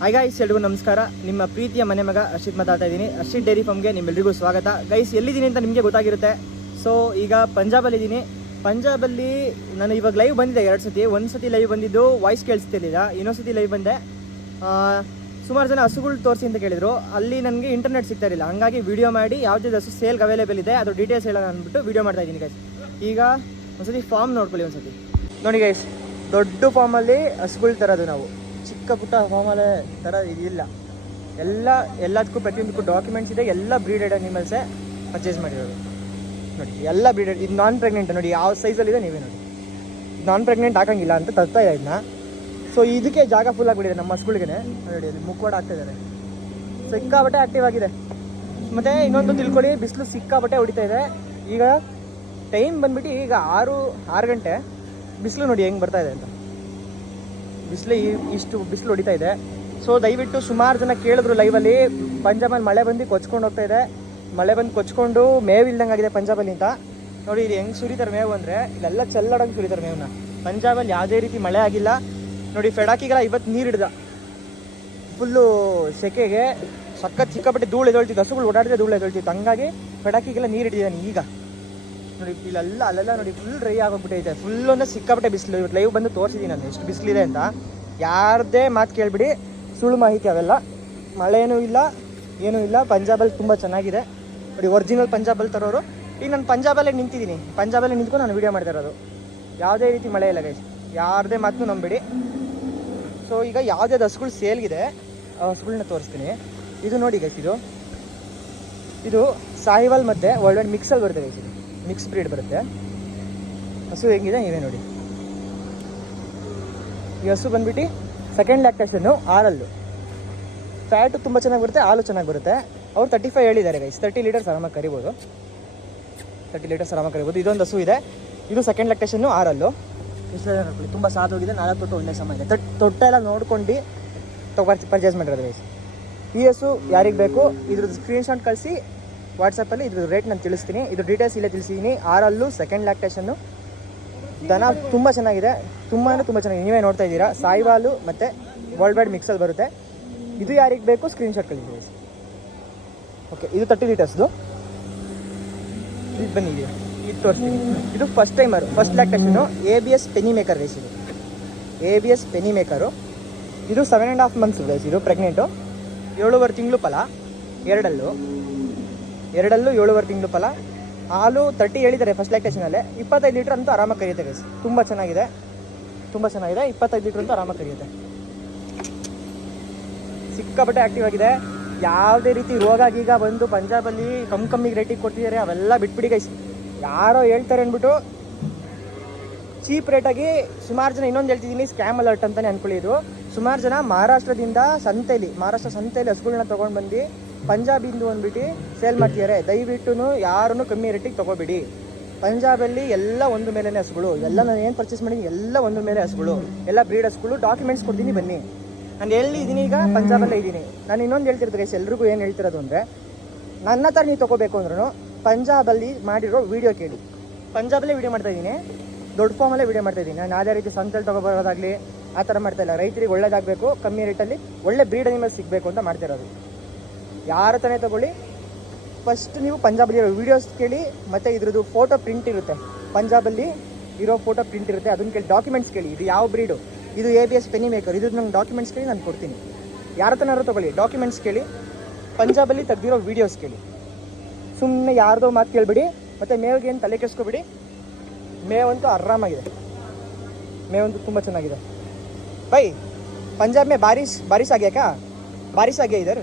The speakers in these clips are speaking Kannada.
ಹಾಯ್ ಗೈಸ್, ಎಲ್ರಿಗೂ ನಮಸ್ಕಾರ. ನಿಮ್ಮ ಪ್ರೀತಿಯ ಮನೆ ಮಗ ಅರ್ಷಿತ್ ಮಾತಾಡ್ತಾ ಇದ್ದೀನಿ. ಅರ್ಷಿತ್ ಡೈರಿ ಫಾರ್ಮ್ಗೆ ನಿಮ್ಮೆಲ್ಲರಿಗೂ ಸ್ವಾಗತ. ಗೈಸ್, ಎಲ್ಲಿದ್ದೀನಿ ಅಂತ ನಿಮಗೆ ಗೊತ್ತಾಗಿರುತ್ತೆ. ಸೊ ಈಗ ಪಂಜಾಬಲ್ಲಿದ್ದೀನಿ. ಪಂಜಾಬಲ್ಲಿ ನಾನು ಇವಾಗ ಲೈವ್ ಬಂದಿದ್ದೆ 2 ಸತಿ. ಒಂದು ಸತಿ ಲೈವ್ ಬಂದಿದ್ದು ವಾಯ್ಸ್ ಕೇಳಿಸ್ತಿರ್ಲಿಲ್ಲ. ಇನ್ನೊಂದು ಸತಿ ಲೈವ್ ಬಂದೆ. ಸುಮಾರು ಜನ ಹಸುಗಳು ತೋರಿಸಿ ಅಂತ ಕೇಳಿದರು. ಅಲ್ಲಿ ನನಗೆ ಇಂಟರ್ನೆಟ್ ಸಿಗ್ತಾ ಇರಲಿಲ್ಲ. ಹಾಗಾಗಿ ವೀಡಿಯೋ ಮಾಡಿ ಯಾವುದೇ ಹಸು ಸೇಲ್ಗೆ ಅವೈಲೇಬಲ್ ಇದೆ ಅದು ಡೀಟೇಲ್ಸ್ ಹೇಳೋಣ ಅಂದ್ಬಿಟ್ಟು ವೀಡಿಯೋ ಮಾಡ್ತಾ ಇದ್ದೀನಿ ಗೈಸ್. ಈಗ ಒಂದ್ಸತಿ ಫಾರ್ಮ್ ನೋಡ್ಕೊಳ್ಳಿ. ಒಂದ್ಸತಿ ನೋಡಿ ಗೈಸ್, ದೊಡ್ಡ ಫಾರ್ಮಲ್ಲಿ ಹಸುಗಳು ತರೋದು ನಾವು. ಚಿಕ್ಕ ಪುಟ್ಟ ಫಾರ್ಮಲ್ಲೇ ಥರ ಇದಿಲ್ಲ. ಎಲ್ಲದಕ್ಕೂ ಪ್ರತಿಯೊಂದಕ್ಕೂ ಡಾಕ್ಯುಮೆಂಟ್ಸ್ ಇದೆ. ಎಲ್ಲ ಬ್ರೀಡೆಡ್ ಅನಿಮಲ್ಸೇ ಪರ್ಚೇಸ್ ಮಾಡಿರೋದು. ನೋಡಿ, ಎಲ್ಲ ಬ್ರೀಡೆಡ್. ಇದು ನಾನ್ ಪ್ರೆಗ್ನೆಂಟ್. ನೋಡಿ ಯಾವ ಸೈಜಲ್ಲಿದೆ ನೀವೇ ನೋಡಿ. ನಾನ್ ಪ್ರೆಗ್ನೆಂಟ್ ಹಾಕೋಂಗಿಲ್ಲ ಅಂತ ತರ್ತಾ ಇದೆ ಇದನ್ನ. ಸೊ ಇದಕ್ಕೆ ಜಾಗ ಫುಲ್ ಆಗಿಬಿಟ್ಟಿದೆ ನಮ್ಮ ಹಸುಗಳಿಗೆ. ನೋಡಿ, ಅಲ್ಲಿ ಮುಕ್ಕೋಡ್ ಆಗ್ತಾಯಿದ್ದಾರೆ. ಸಿಕ್ಕಾಬಟ್ಟೆ ಆ್ಯಕ್ಟಿವ್ ಆಗಿದೆ. ಮತ್ತು ಇನ್ನೊಂದು ತಿಳ್ಕೊಳ್ಳಿ, ಬಿಸಿಲು ಸಿಕ್ಕಾಬಟ್ಟೆ ಹೊಡಿತಾ ಇದೆ. ಈಗ ಟೈಮ್ ಬಂದ್ಬಿಟ್ಟು ಈಗ 6 ಗಂಟೆ. ಬಿಸಿಲು ನೋಡಿ ಹೆಂಗೆ ಬರ್ತಾ ಇದೆ ಅಂತ. ಇಷ್ಟು ಬಿಸಿಲು ಹೊಡಿತಾ ಇದೆ. ಸೊ ದಯವಿಟ್ಟು ಸುಮಾರು ಜನ ಕೇಳಿದ್ರು ಲೈವಲ್ಲಿ, ಪಂಜಾಬಲ್ಲಿ ಮಳೆ ಬಂದು ಕೊಚ್ಕೊಂಡು ಹೋಗ್ತಾ ಇದೆ, ಮಳೆ ಬಂದು ಕೊಚ್ಕೊಂಡು ಮೇವು ಇಲ್ದಂಗೆ ಆಗಿದೆ ಪಂಜಾಬಲ್ಲಿ ಅಂತ. ನೋಡಿ ಇದು ಹೆಂಗೆ ಸುರಿತಾರೆ ಮೇವು ಅಂದರೆ, ಇಲ್ಲೆಲ್ಲ ಚೆಲ್ಲಡಂಗೆ ಸುರಿತಾರೆ ಮೇವನ್ನ. ಪಂಜಾಬಲ್ಲಿ ಯಾವುದೇ ರೀತಿ ಮಳೆ ಆಗಿಲ್ಲ. ನೋಡಿ, ಫೆಡಾಕಿಗೆಲ್ಲ ಇವತ್ತು ನೀರು ಹಿಡ್ದ. ಫುಲ್ಲು ಸೆಕೆಗೆ ಸಖತ್ ಸಿಕ್ಕಾಪಟ್ಟೆ ಧೂಳು ಎದೊಳ್ತಿತ್ತು. ಹಸುಗಳು ಓಡಾಡಿದ್ರೆ ಧೂಳು ಎದೊಳ್ತಿತ್ತು. ಹಂಗಾಗಿ ಫೆಡಾಕಿಗೆಲ್ಲ ನೀರು ಹಿಡಿದಾನೆ ಈಗ. ನೋಡಿ ಅಲ್ಲೆಲ್ಲ ನೋಡಿ ಫುಲ್ ಡ್ರೈ ಆಗೋಗ್ಬಿಟ್ಟೈತೆ. ಫುಲ್ ಅಂದರೆ ಸಿಕ್ಕಾಪಟ್ಟೆ ಬಿಸಿಲು. ಇವತ್ತು ಲೈವ್ ಬಂದು ತೋರಿಸಿದ್ದೀನಿ ನಾನು ಎಷ್ಟು ಬಿಸಿಲಿದೆ ಅಂತ. ಯಾರದೇ ಮಾತು ಕೇಳಿಬಿಡಿ, ಸುಳ್ಳು ಮಾಹಿತಿ ಅವೆಲ್ಲ. ಮಳೆನೂ ಇಲ್ಲ, ಏನೂ ಇಲ್ಲ. ಪಂಜಾಬಲ್ಲಿ ತುಂಬ ಚೆನ್ನಾಗಿದೆ. ನೋಡಿ, ಒರಿಜಿನಲ್ ಪಂಜಾಬಲ್ಲಿ ತರೋರು. ಈಗ ನಾನು ಪಂಜಾಬಲ್ಲೇ ನಿಂತಿದ್ದೀನಿ. ಪಂಜಾಬಲ್ಲೇ ನಿಂತ್ಕೊಂಡು ನಾನು ವೀಡಿಯೋ ಮಾಡ್ತಾ ಇರೋದು. ಯಾವುದೇ ರೀತಿ ಮಳೆ ಇಲ್ಲ ಗೈಸ್, ಯಾರದೇ ಮಾತನ್ನು ನಂಬಿಡಿ. ಸೊ ಈಗ ಯಾವುದೇ ಹಸುಗಳು ಸೇಲ್ಗಿದೆ ಆ ಹಸುಗಳನ್ನ ತೋರಿಸ್ತೀನಿ. ಇದು ನೋಡಿ ಗೈಸ್, ಇದು ಸಾಹಿವಾಲ್ ಮತ್ತು ವರ್ಲ್ಡ್ ವೈಡ್ ಮಿಕ್ಸಲ್ಲಿ ಬರುತ್ತೆ ಗೈಸ್. ಇದು ಮಿಕ್ಸ್ ಬ್ರೀಡ್ ಬರುತ್ತೆ. ಹಸು ಹೆಂಗಿದೆ ನೀವೇ ನೋಡಿ. ಈ ಹಸು ಬಂದ್ಬಿಟ್ಟು ಸೆಕೆಂಡ್ ಲ್ಯಾಕ್ಟೇಷನ್ನು, ಹಾಲಲ್ಲು. ಫ್ಯಾಟು ತುಂಬ ಚೆನ್ನಾಗಿ ಬರುತ್ತೆ, ಹಾಲು ಚೆನ್ನಾಗಿ ಬರುತ್ತೆ. ಅವ್ರು 35 ಹೇಳಿದ್ದಾರೆ ಗೈಸ್. 30 ಲೀಟರ್ಸ್ ಆರಾಮಾಗಿ ಕರಿಬೋದು. 30 ಲೀಟರ್ಸ್ ಆರಾಮಾಗಿ ಕರಿಬೋದು. ಇದೊಂದು ಹಸು ಇದೆ. ಇದು ಸೆಕೆಂಡ್ ಲ್ಯಾಕ್ಟೇಷನ್ನು, ಹಾಲಲ್ಲು. ಇಷ್ಟ ನೋಡ್ಕೊಳ್ಳಿ, ತುಂಬ ಸಾದೋಗಿದೆ. 4 ತೊಟ್ಟು ಒಳ್ಳೆ ಸಮಯ ಇದೆ. ತೊಟ್ಟ ಎಲ್ಲ ನೋಡ್ಕೊಂಡು ಪರ್ಚೇಸ್ ಮಾಡಿರೋದು ಗೈಸ್. ಈ ಹಸು ಯಾರಿಗೆ ಬೇಕು ಇದ್ರದ್ದು ಸ್ಕ್ರೀನ್ಶಾಟ್ ಕಳಿಸಿ ವಾಟ್ಸಪ್ಪಲ್ಲಿ ಇದ್ರದ್ದು ರೇಟ್ ನಾನು ತಿಳಿಸ್ತೀನಿ. ಇದು ಡೀಟೇಲ್ಸ್ ಇಲ್ಲೇ ತಿಳಿಸಿದ್ದೀನಿ. ಹಾಲಲ್ಲು, ಸೆಕೆಂಡ್ ಲ್ಯಾಕ್ಟೇಷನ್ನು. ದನ ತುಂಬ ಚೆನ್ನಾಗಿದೆ, ತುಂಬ ಚೆನ್ನಾಗಿದೆ. ನೀವೇ ನೋಡ್ತಾ ಇದ್ದೀರಾ. ಸಾಯಿವಾಲು ಮತ್ತು ವರ್ಲ್ಡ್ ವೈಡ್ ಮಿಕ್ಸಲ್ಲಿ ಬರುತ್ತೆ. ಇದು ಯಾರಿಗೆ ಬೇಕು ಸ್ಕ್ರೀನ್ಶಾಟ್ ಕಳಿಸಿ. ಓಕೆ, ಇದು 30 ಲೀಟರ್ಸ್ದು. ಇದು ಬನ್ನಿ, ಇದು ತೋರಿಸ್ತೀನಿ. ಇದು first timer, first lactation. ABS penny maker guys. ಇದು ABS ಪೆನಿ ಮೇಕರು. ಇದು 7.5 ಮಂತ್ಸ್ ಗೈಸ್. ಇದು ಪ್ರೆಗ್ನೆಂಟು. 7.5 ತಿಂಗಳು ಫಲ. ಎರಡಲ್ಲೂ 7.5 ತಿಂಗಳು ಫಲ. ಹಾಲು 30 ಹೇಳಿದ್ದಾರೆ ಫಸ್ಟ್ ಲ್ಯಾಕ್ಟೇಷನಲ್ಲೇ. 25 ಲೀಟ್ರ್ ಅಂತೂ ಆರಾಮಾಗಿ ಕರಿಯುತ್ತೆ ಗೈಸ್. ತುಂಬ ಚೆನ್ನಾಗಿದೆ. 25 ಲೀಟ್ರ್ ಅಂತೂ ಆರಾಮಾಗಿ ಕರಿಯುತ್ತೆ. ಸಿಕ್ಕಾಪಟ್ಟೆ ಆ್ಯಕ್ಟಿವ್ ಆಗಿದೆ. ಯಾವುದೇ ರೀತಿ ರೋಗ ಗೀಗ ಬಂದು ಪಂಜಾಬಲ್ಲಿ ಕಮ್ಮಿಗೆ ರೇಟಿಗೆ ಕೊಡ್ತಿದ್ದಾರೆ, ಅವೆಲ್ಲ ಬಿಟ್ಬಿಡಿ ಗೈಸ್. ಯಾರೋ ಹೇಳ್ತಾರೆ ಅಂದ್ಬಿಟ್ಟು ಚೀಪ್ ರೇಟಾಗಿ ಸುಮಾರು ಜನ, ಇನ್ನೊಂದು ಹೇಳ್ತಿದ್ದೀನಿ, ಸ್ಕ್ಯಾಮ್ ಅಲರ್ಟ್ ಅಂತಲೇ ಅಂದ್ಕೊಳ್ಳಿದ್ದು. ಸುಮಾರು ಜನ ಮಹಾರಾಷ್ಟ್ರ ಸಂತೆಯಲ್ಲಿ ಹಸುಗಳನ್ನ ತೊಗೊಂಡು ಬಂದು ಪಂಜಾಬಿಂದು ಅಂದ್ಬಿಟ್ಟು ಸೇಲ್ ಮಾಡ್ತಿದ್ದಾರೆ. ದಯವಿಟ್ಟು ಯಾರನ್ನು ಕಮ್ಮಿ ರೇಟಿಗೆ ತೊಗೋಬೇಡಿ. ಪಂಜಾಬಲ್ಲಿ ಎಲ್ಲ ಒಂದು ಮೇಲೇ ಹಸುಗಳು. ಎಲ್ಲ ನಾನು ಏನು ಪರ್ಚೇಸ್ ಮಾಡಿದ್ದೀನಿ ಎಲ್ಲ ಒಂದು ಮೇಲೆ ಹಸುಗಳು, ಎಲ್ಲ ಬ್ರೀಡ್ ಹಸುಗಳು. ಡಾಕ್ಯುಮೆಂಟ್ಸ್ ಕೊಡ್ತೀನಿ ಬನ್ನಿ. ನಾನು ಎಲ್ಲಿದ್ದೀನಿ ಈಗ ಪಂಜಾಬಲ್ಲೇ ಇದ್ದೀನಿ. ನಾನು ಇನ್ನೊಂದು ಹೇಳ್ತಿರೋದು ಗೈಸ್, ಎಲ್ರಿಗೂ ಏನು ಹೇಳ್ತಿರೋದು ಅಂದರೆ, ನನ್ನ ಥರ ನೀವು ತೊಗೋಬೇಕು ಅಂದ್ರೂ ಪಂಜಾಬಲ್ಲಿ ಮಾಡಿರೋ ವೀಡಿಯೋ ಕೇಳಿ. ಪಂಜಾಬಲ್ಲೇ ವೀಡಿಯೋ ಮಾಡ್ತಾಯಿದ್ದೀನಿ, ದೊಡ್ಡ ಫಾರ್ಮಲ್ಲೇ ವೀಡಿಯೋ ಮಾಡ್ತಾಯಿದ್ದೀನಿ. ನಾನು ಯಾವುದೇ ರೀತಿ ಸಂತೆಯಲ್ಲಿ ತೊಗೊಬರೋದಾಗಲಿ ಆ ಥರ ಮಾಡ್ತಾಯಿಲ್ಲ. ರೈತರಿಗೆ ಒಳ್ಳೇದಾಗಬೇಕು, ಕಮ್ಮಿ ರೇಟಲ್ಲಿ ಒಳ್ಳೆ ಬ್ರೀಡ್ ಅನಿಮಲ್ ಸಿಗಬೇಕು ಅಂತ ಮಾಡ್ತಿರೋದು. ಯಾರ ತಾನೇ ತೊಗೊಳ್ಳಿ, ಫಸ್ಟ್ ನೀವು ಪಂಜಾಬಲ್ಲಿ ಇರೋ ವೀಡಿಯೋಸ್ ಕೇಳಿ. ಮತ್ತು ಇದ್ರದ್ದು ಫೋಟೋ ಪ್ರಿಂಟ್ ಇರುತ್ತೆ, ಪಂಜಾಬಲ್ಲಿ ಇರೋ ಫೋಟೋ ಪ್ರಿಂಟ್ ಇರುತ್ತೆ, ಅದನ್ನು ಕೇಳಿ. ಡಾಕ್ಯುಮೆಂಟ್ಸ್ ಕೇಳಿ, ಇದು ಯಾವ ಬ್ರೀಡು, ಇದು ABS ಪೆನಿ ಮೇಕರ್, ಇದು ನಂಗೆ ಡಾಕ್ಯುಮೆಂಟ್ಸ್ ಕೇಳಿ ನಾನು ಕೊಡ್ತೀನಿ. ಯಾರ ತನಾರು ತೊಗೊಳ್ಳಿ, ಡಾಕ್ಯುಮೆಂಟ್ಸ್ ಕೇಳಿ, ಪಂಜಾಬಲ್ಲಿ ತೆಗೆದಿರೋ ವೀಡಿಯೋಸ್ ಕೇಳಿ. ಸುಮ್ಮನೆ ಯಾರ್ದೋ ಮಾತು ಕೇಳಿಬಿಡಿ. ಮತ್ತು ಮೇವಿಗೆ ಏನು ತಲೆ ಕೆಡಿಸ್ಕೊಬಿಡಿ. ಮೇವಂತೂ ಆರಾಮಾಗಿದೆ. ಮೇವಂತೂ ತುಂಬ ಚೆನ್ನಾಗಿದೆ. ಬೈ पंजाब में बारिश आ गया क्या? बारिश आ गया इधर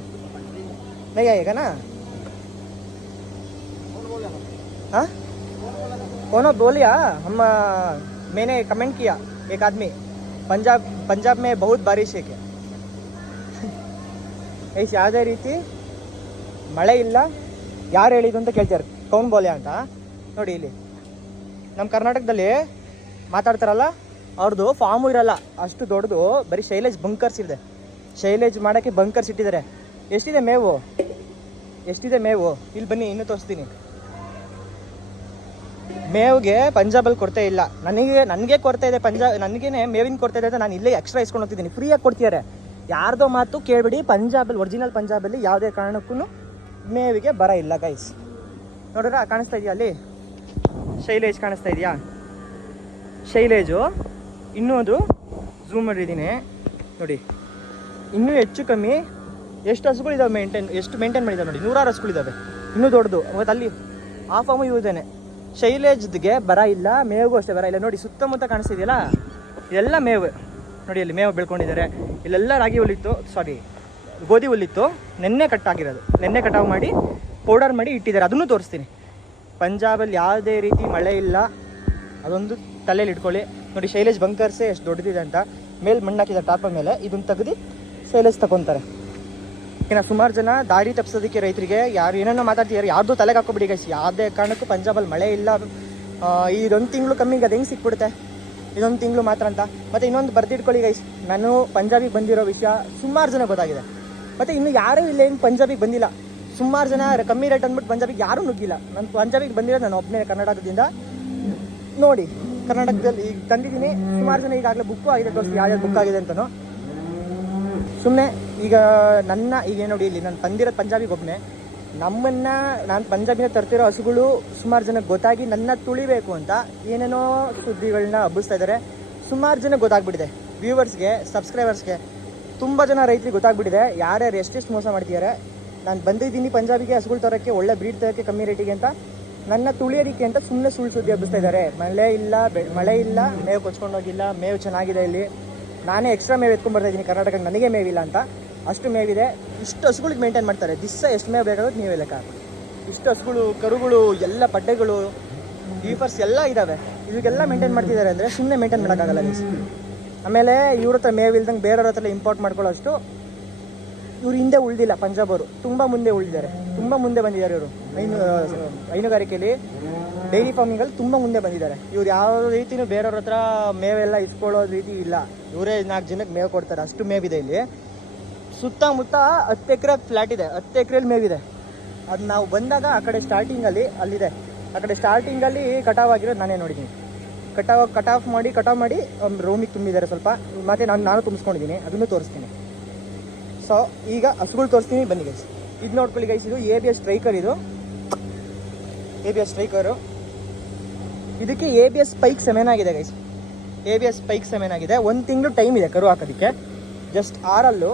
नहीं आएगा ना? हाँ, कौन बोलिया? मैंने कमेंट किया एक आदमी, पंजाब में बहुत बारिश है क्या? ऐसे ಯಾವುದೇ ರೀತಿ ಮಳೆ ಇಲ್ಲ. ಯಾರು ಹೇಳಿದ್ದು ಅಂತ ಕೇಳ್ತಾರೆ, ಕೌನ್ ಬೋಲೆ ಅಂತ. ನೋಡಿ ಇಲ್ಲಿ ನಮ್ಮ ಕರ್ನಾಟಕದಲ್ಲಿ ಮಾತಾಡ್ತಾರಲ್ಲ, ಅವ್ರದ್ದು ಫಾರ್ಮು ಇರಲ್ಲ ಅಷ್ಟು ದೊಡ್ಡದು. ಬರೀ ಶೈಲೇಜ್ ಬಂಕರ್ಸ್ ಇದೆ. ಶೈಲೇಜ್ ಮಾಡೋಕ್ಕೆ ಬಂಕರ್ಸ್ ಇಟ್ಟಿದ್ದಾರೆ. ಎಷ್ಟಿದೆ ಮೇವು ಇಲ್ಲಿ ಬನ್ನಿ, ಇನ್ನೂ ತೋರಿಸ್ತೀನಿ. ಮೇವಿಗೆ ಪಂಜಾಬಲ್ಲಿ ಕೊರತೆ ಇಲ್ಲ. ನನಗೆ ಕೊರತೆ ಇದೆ. ನನಗೇನೆ ಮೇವಿನ ಕೊರತೆ ಇದೆ ಅಂತ ನಾನು ಇಲ್ಲೇ ಎಕ್ಸ್ಟ್ರಾ ಇಸ್ಕೊಂಡು ಹೋಗ್ತಿದ್ದೀನಿ. ಫ್ರೀಯಾಗಿ ಕೊಡ್ತಿದ್ದಾರೆ. ಯಾರ್ದೋ ಮಾತು ಕೇಳಬೇಡಿ. ಪಂಜಾಬಲ್ಲಿ ಒರಿಜಿನಲ್ ಪಂಜಾಬಲ್ಲಿ ಯಾವುದೇ ಕಾರಣಕ್ಕೂ ಮೇವಿಗೆ ಬರ ಇಲ್ಲ ಗೈಸ್. ನೋಡ್ರ ಕಾಣಿಸ್ತಾ ಇದೆಯಾ ಅಲ್ಲಿ ಶೈಲೇಜ್ ಕಾಣಿಸ್ತಾ ಇದೆಯಾ? ಶೈಲೇಜು ಇನ್ನೂ ಅದು ಝೂಮ್ ಮಾಡಿದ್ದೀನಿ ನೋಡಿ. ಇನ್ನೂ ಹೆಚ್ಚು ಕಮ್ಮಿ ಎಷ್ಟು ಹಸುಗಳಿದ್ದಾವೆ ಎಷ್ಟು ಮೇಂಟೈನ್ ಮಾಡಿದ್ದಾವೆ ನೋಡಿ. 100 ಹಸುಗಳಿದ್ದಾವೆ, ಇನ್ನೂ ದೊಡ್ಡದು. ಮತ್ತು ಅಲ್ಲಿ ಆ ಫಾರ್ಮು ಇದ್ದೇನೆ. ಶೈಲೇಜ್ಗೆ ಬರ ಇಲ್ಲ, ಮೇವಿಗೂ ಅಷ್ಟೇ ಬರ ಇಲ್ಲ. ನೋಡಿ ಸುತ್ತಮುತ್ತ ಕಾಣಿಸ್ತಿದೆಯಲ್ಲ ಇದೆಲ್ಲ ಮೇವು ನೋಡಿ. ಅಲ್ಲಿ ಮೇವು ಬೆಳ್ಕೊಂಡಿದ್ದಾರೆ. ಇಲ್ಲೆಲ್ಲ ರಾಗಿ ಹುಲ್ಲಿತ್ತು, ಗೋಧಿ ಹುಲ್ಲಿತ್ತು. ನೆನ್ನೆ ಕಟ್ಟಾಗಿರೋದು, ನೆನ್ನೆ ಕಟಾವು ಮಾಡಿ ಪೌಡರ್ ಮಾಡಿ ಇಟ್ಟಿದ್ದಾರೆ. ಅದನ್ನು ತೋರಿಸ್ತೀನಿ. ಪಂಜಾಬಲ್ಲಿ ಯಾವುದೇ ರೀತಿ ಮಳೆ ಇಲ್ಲ, ಅದೊಂದು ತಲೆಯಲ್ಲಿ ಇಟ್ಕೊಳ್ಳಿ. ನೋಡಿ ಶೈಲೇಜ್ ಬಂಕರ್ಸೇ ಎಷ್ಟು ದೊಡ್ಡದಿದೆ ಅಂತ. ಮೇಲೆ ಮಣ್ಣು ಹಾಕಿದ್ದಾರೆ ಟಾಪ ಮೇಲೆ. ಇದನ್ನು ತೆಗೆದು ಶೈಲೇಜ್ ತಗೊತಾರೆ. ಇನ್ನು ಸುಮಾರು ಜನ ದಾರಿ ತಪ್ಪಿಸೋದಕ್ಕೆ ರೈತರಿಗೆ ಯಾರು ಏನೇನೋ ಮಾತಾಡ್ತಿದ್ದಾರೆ. ಯಾರ್ದು ತಲೆಗೆ ಹಾಕೋಬಿಡಿ ಗೈಸ್. ಯಾವುದೇ ಕಾರಣಕ್ಕೂ ಪಂಜಾಬಲ್ಲಿ ಮಳೆ ಇಲ್ಲ, ಇದೊಂದು ತಿಂಗಳು ಕಮ್ಮಿಗೆ ಅದು ಹೆಂಗೆ ಸಿಕ್ಬಿಡುತ್ತೆ, ಇದೊಂದು ತಿಂಗಳು ಮಾತ್ರ ಅಂತ. ಮತ್ತು ಇನ್ನೊಂದು ಬರ್ದಿಟ್ಕೊಳ್ಳಿ ಗೈಸ್, ನಾನು ಪಂಜಾಬಿಗೆ ಬಂದಿರೋ ವಿಷಯ ಸುಮಾರು ಜನ ಗೊತ್ತಾಗಿದೆ. ಮತ್ತು ಇನ್ನು ಯಾರೂ ಇಲ್ಲ ಏನು ಪಂಜಾಬಿಗೆ ಬಂದಿಲ್ಲ. ಸುಮಾರು ಜನ ಕಮ್ಮಿ ರೇಟ್ ಅಂದ್ಬಿಟ್ಟು ಪಂಜಾಬಿಗೆ ಯಾರೂ ನುಗ್ಗಿಲ್ಲ. ನಾನು ಪಂಜಾಬಿಗೆ ಬಂದಿರೋದು ನಾನು ಒಬ್ಬನೇ ಕರ್ನಾಟಕದಿಂದ. ನೋಡಿ ಕರ್ನಾಟಕದಲ್ಲಿ ಈಗ ತಂದಿದ್ದೀನಿ. ಸುಮಾರು ಜನ ಈಗಾಗಲೇ ಬುಕ್ಕು ಆಗಿದೆ, ತೋರಿಸಿ ಯಾವ್ಯಾವ ಬುಕ್ ಆಗಿದೆ ಅಂತಲೂ. ಸುಮ್ಮನೆ ಈಗ ಈಗ ನೋಡಿ ಇಲ್ಲಿ ನಾನು ತಂದಿರೋದು ಪಂಜಾಬಿಗೆ ಒಬ್ಬನೇ. ನಾನು ಪಂಜಾಬಿನ ತರ್ತಿರೋ ಹಸುಗಳು ಸುಮಾರು ಜನಕ್ಕೆ ಗೊತ್ತಾಗಿ ನನ್ನ ತುಳಿಬೇಕು ಅಂತ ಏನೇನೋ ಸುದ್ದಿಗಳನ್ನ ಹಬ್ಬಿಸ್ತಾ ಇದ್ದಾರೆ. ಸುಮಾರು ಜನ ಗೊತ್ತಾಗ್ಬಿಟ್ಟಿದೆ, ವ್ಯೂವರ್ಸ್ಗೆ, ಸಬ್ಸ್ಕ್ರೈಬರ್ಸ್ಗೆ, ತುಂಬ ಜನ ರೈತರಿಗೆ ಗೊತ್ತಾಗ್ಬಿಟ್ಟಿದೆ ಯಾರ್ಯಾರು ಎಷ್ಟೆಷ್ಟು ಮೋಸ ಮಾಡ್ತಿದ್ದಾರೆ. ನಾನು ಬಂದಿದ್ದೀನಿ ಪಂಜಾಬಿಗೆ ಹಸುಗಳು ತರೋಕ್ಕೆ, ಒಳ್ಳೆ ಬ್ರೀಡ್ ತರೋಕ್ಕೆ ಕಮ್ಮಿ ರೇಟಿಗೆ ಅಂತ, ನನ್ನ ತುಳಿಯೋದಕ್ಕೆ ಅಂತ ಸುಮ್ಮನೆ ಸುಳ್ಳು ಸುದ್ದಿ ಹಬ್ಬಿಸ್ತಾ ಇದ್ದಾರೆ. ಮಳೆ ಇಲ್ಲ, ಮೇವು ಕೊಚ್ಕೊಂಡು ಹೋಗಿಲ್ಲ, ಮೇವು ಚೆನ್ನಾಗಿದೆ ಇಲ್ಲಿ. ನಾನೇ ಎಕ್ಸ್ಟ್ರಾ ಮೇವು ಎತ್ಕೊಂಡ್ಬರ್ತಾಯಿದ್ದೀನಿ ಕರ್ನಾಟಕಕ್ಕೆ, ನನಗೆ ಮೇವಿಲ್ಲ ಅಂತ. ಅಷ್ಟು ಮೇವಿದೆ. ಇಷ್ಟು ಹಸುಗಳಿಗೆ ಮೇಂಟೈನ್ ಮಾಡ್ತಾರೆ. ದಿವಸ ಎಷ್ಟು ಮೇವು ಬೇಕಾಗುತ್ತೆ ನೀವೇ ಲೆಕ್ಕ ಹಾಕಿ. ಇಷ್ಟು ಹಸುಗಳು, ಕರುಗಳು, ಎಲ್ಲ ಪಡ್ಡೆಗಳು, ಈಫರ್ಸ್ ಎಲ್ಲ ಇದ್ದಾವೆ. ಇದಕ್ಕೆಲ್ಲ ಮೇಂಟೈನ್ ಮಾಡ್ತಿದ್ದಾರೆ ಅಂದರೆ ಸುಮ್ಮನೆ ಮೇಂಟೈನ್ ಮಾಡೋಕ್ಕಾಗಲ್ಲ ಗೈಸ್. ಆಮೇಲೆ ಇವ್ರ ಹತ್ರ ಮೇವು ಇಲ್ದಂಗೆ ಬೇರೆಯವ್ರ ಹತ್ರ ಇಂಪೋರ್ಟ್ ಮಾಡ್ಕೊಳ್ಳೋಷ್ಟು ಇವ್ರು ಹಿಂದೆ ಉಳಿದಿಲ್ಲ. ಪಂಜಾಬ್ ಅವರು ತುಂಬ ಮುಂದೆ ಉಳಿದಿದ್ದಾರೆ, ತುಂಬ ಮುಂದೆ ಬಂದಿದ್ದಾರೆ. ಇವರು ಹೈನುಗಾರಿಕೆಯಲ್ಲಿ, ಡೈರಿ ಫಾರ್ಮಿಂಗಲ್ಲಿ ತುಂಬ ಮುಂದೆ ಬಂದಿದ್ದಾರೆ. ಇವ್ರು ಯಾವ ರೀತಿಯೂ ಬೇರೆಯವ್ರ ಹತ್ರ ಮೇವೆಲ್ಲ ಇಸ್ಕೊಳ್ಳೋ ರೀತಿ ಇಲ್ಲ. ಇವರೇ 4 ಜನಕ್ಕೆ ಮೇವು ಕೊಡ್ತಾರೆ, ಅಷ್ಟು ಮೇವಿದೆ ಇಲ್ಲಿ. ಸುತ್ತಮುತ್ತ 10 ಎಕರೆ ಫ್ಲ್ಯಾಟ್ ಇದೆ, 10 ಎಕರೆಯಲ್ಲಿ ಮೇವಿದೆ. ಅದು ನಾವು ಬಂದಾಗ ಆ ಕಡೆ ಸ್ಟಾರ್ಟಿಂಗಲ್ಲಿ ಅಲ್ಲಿದೆ, ಆ ಕಡೆ ಸ್ಟಾರ್ಟಿಂಗಲ್ಲಿ ಕಟಾವಾಗಿರೋದು ನಾನೇ ನೋಡಿದ್ದೀನಿ. ಕಟಾವ್ ಮಾಡಿ ರೂಮಿಗೆ ತುಂಬಿದ್ದಾರೆ ಸ್ವಲ್ಪ. ಮತ್ತು ನಾನು ತುಂಬಿಸ್ಕೊಂಡಿದ್ದೀನಿ, ಅದನ್ನು ತೋರಿಸ್ತೀನಿ. ಸೊ ಈಗ ಹಸುಗಳು ತೋರಿಸ್ತೀನಿ ಬನ್ನಿ ಗೈಸ್. ಇದು ನೋಡ್ಕೊಳ್ಳಿ ಗೈಸ್, ಇದು ABS ಸ್ಟ್ರೈಕರ್. ಇದು ABS ಸ್ಟ್ರೈಕರು. ಇದಕ್ಕೆ ABS ಸ್ಪೈಕ್ 7 ಆಗಿದೆ ಗೈಸ್. ABS ಸ್ಪೈಕ್ 7 ಆಗಿದೆ. 1 ತಿಂಗಳು ಟೈಮ್ ಇದೆ ಕರು ಹಾಕೋದಕ್ಕೆ. ಜಸ್ಟ್ 6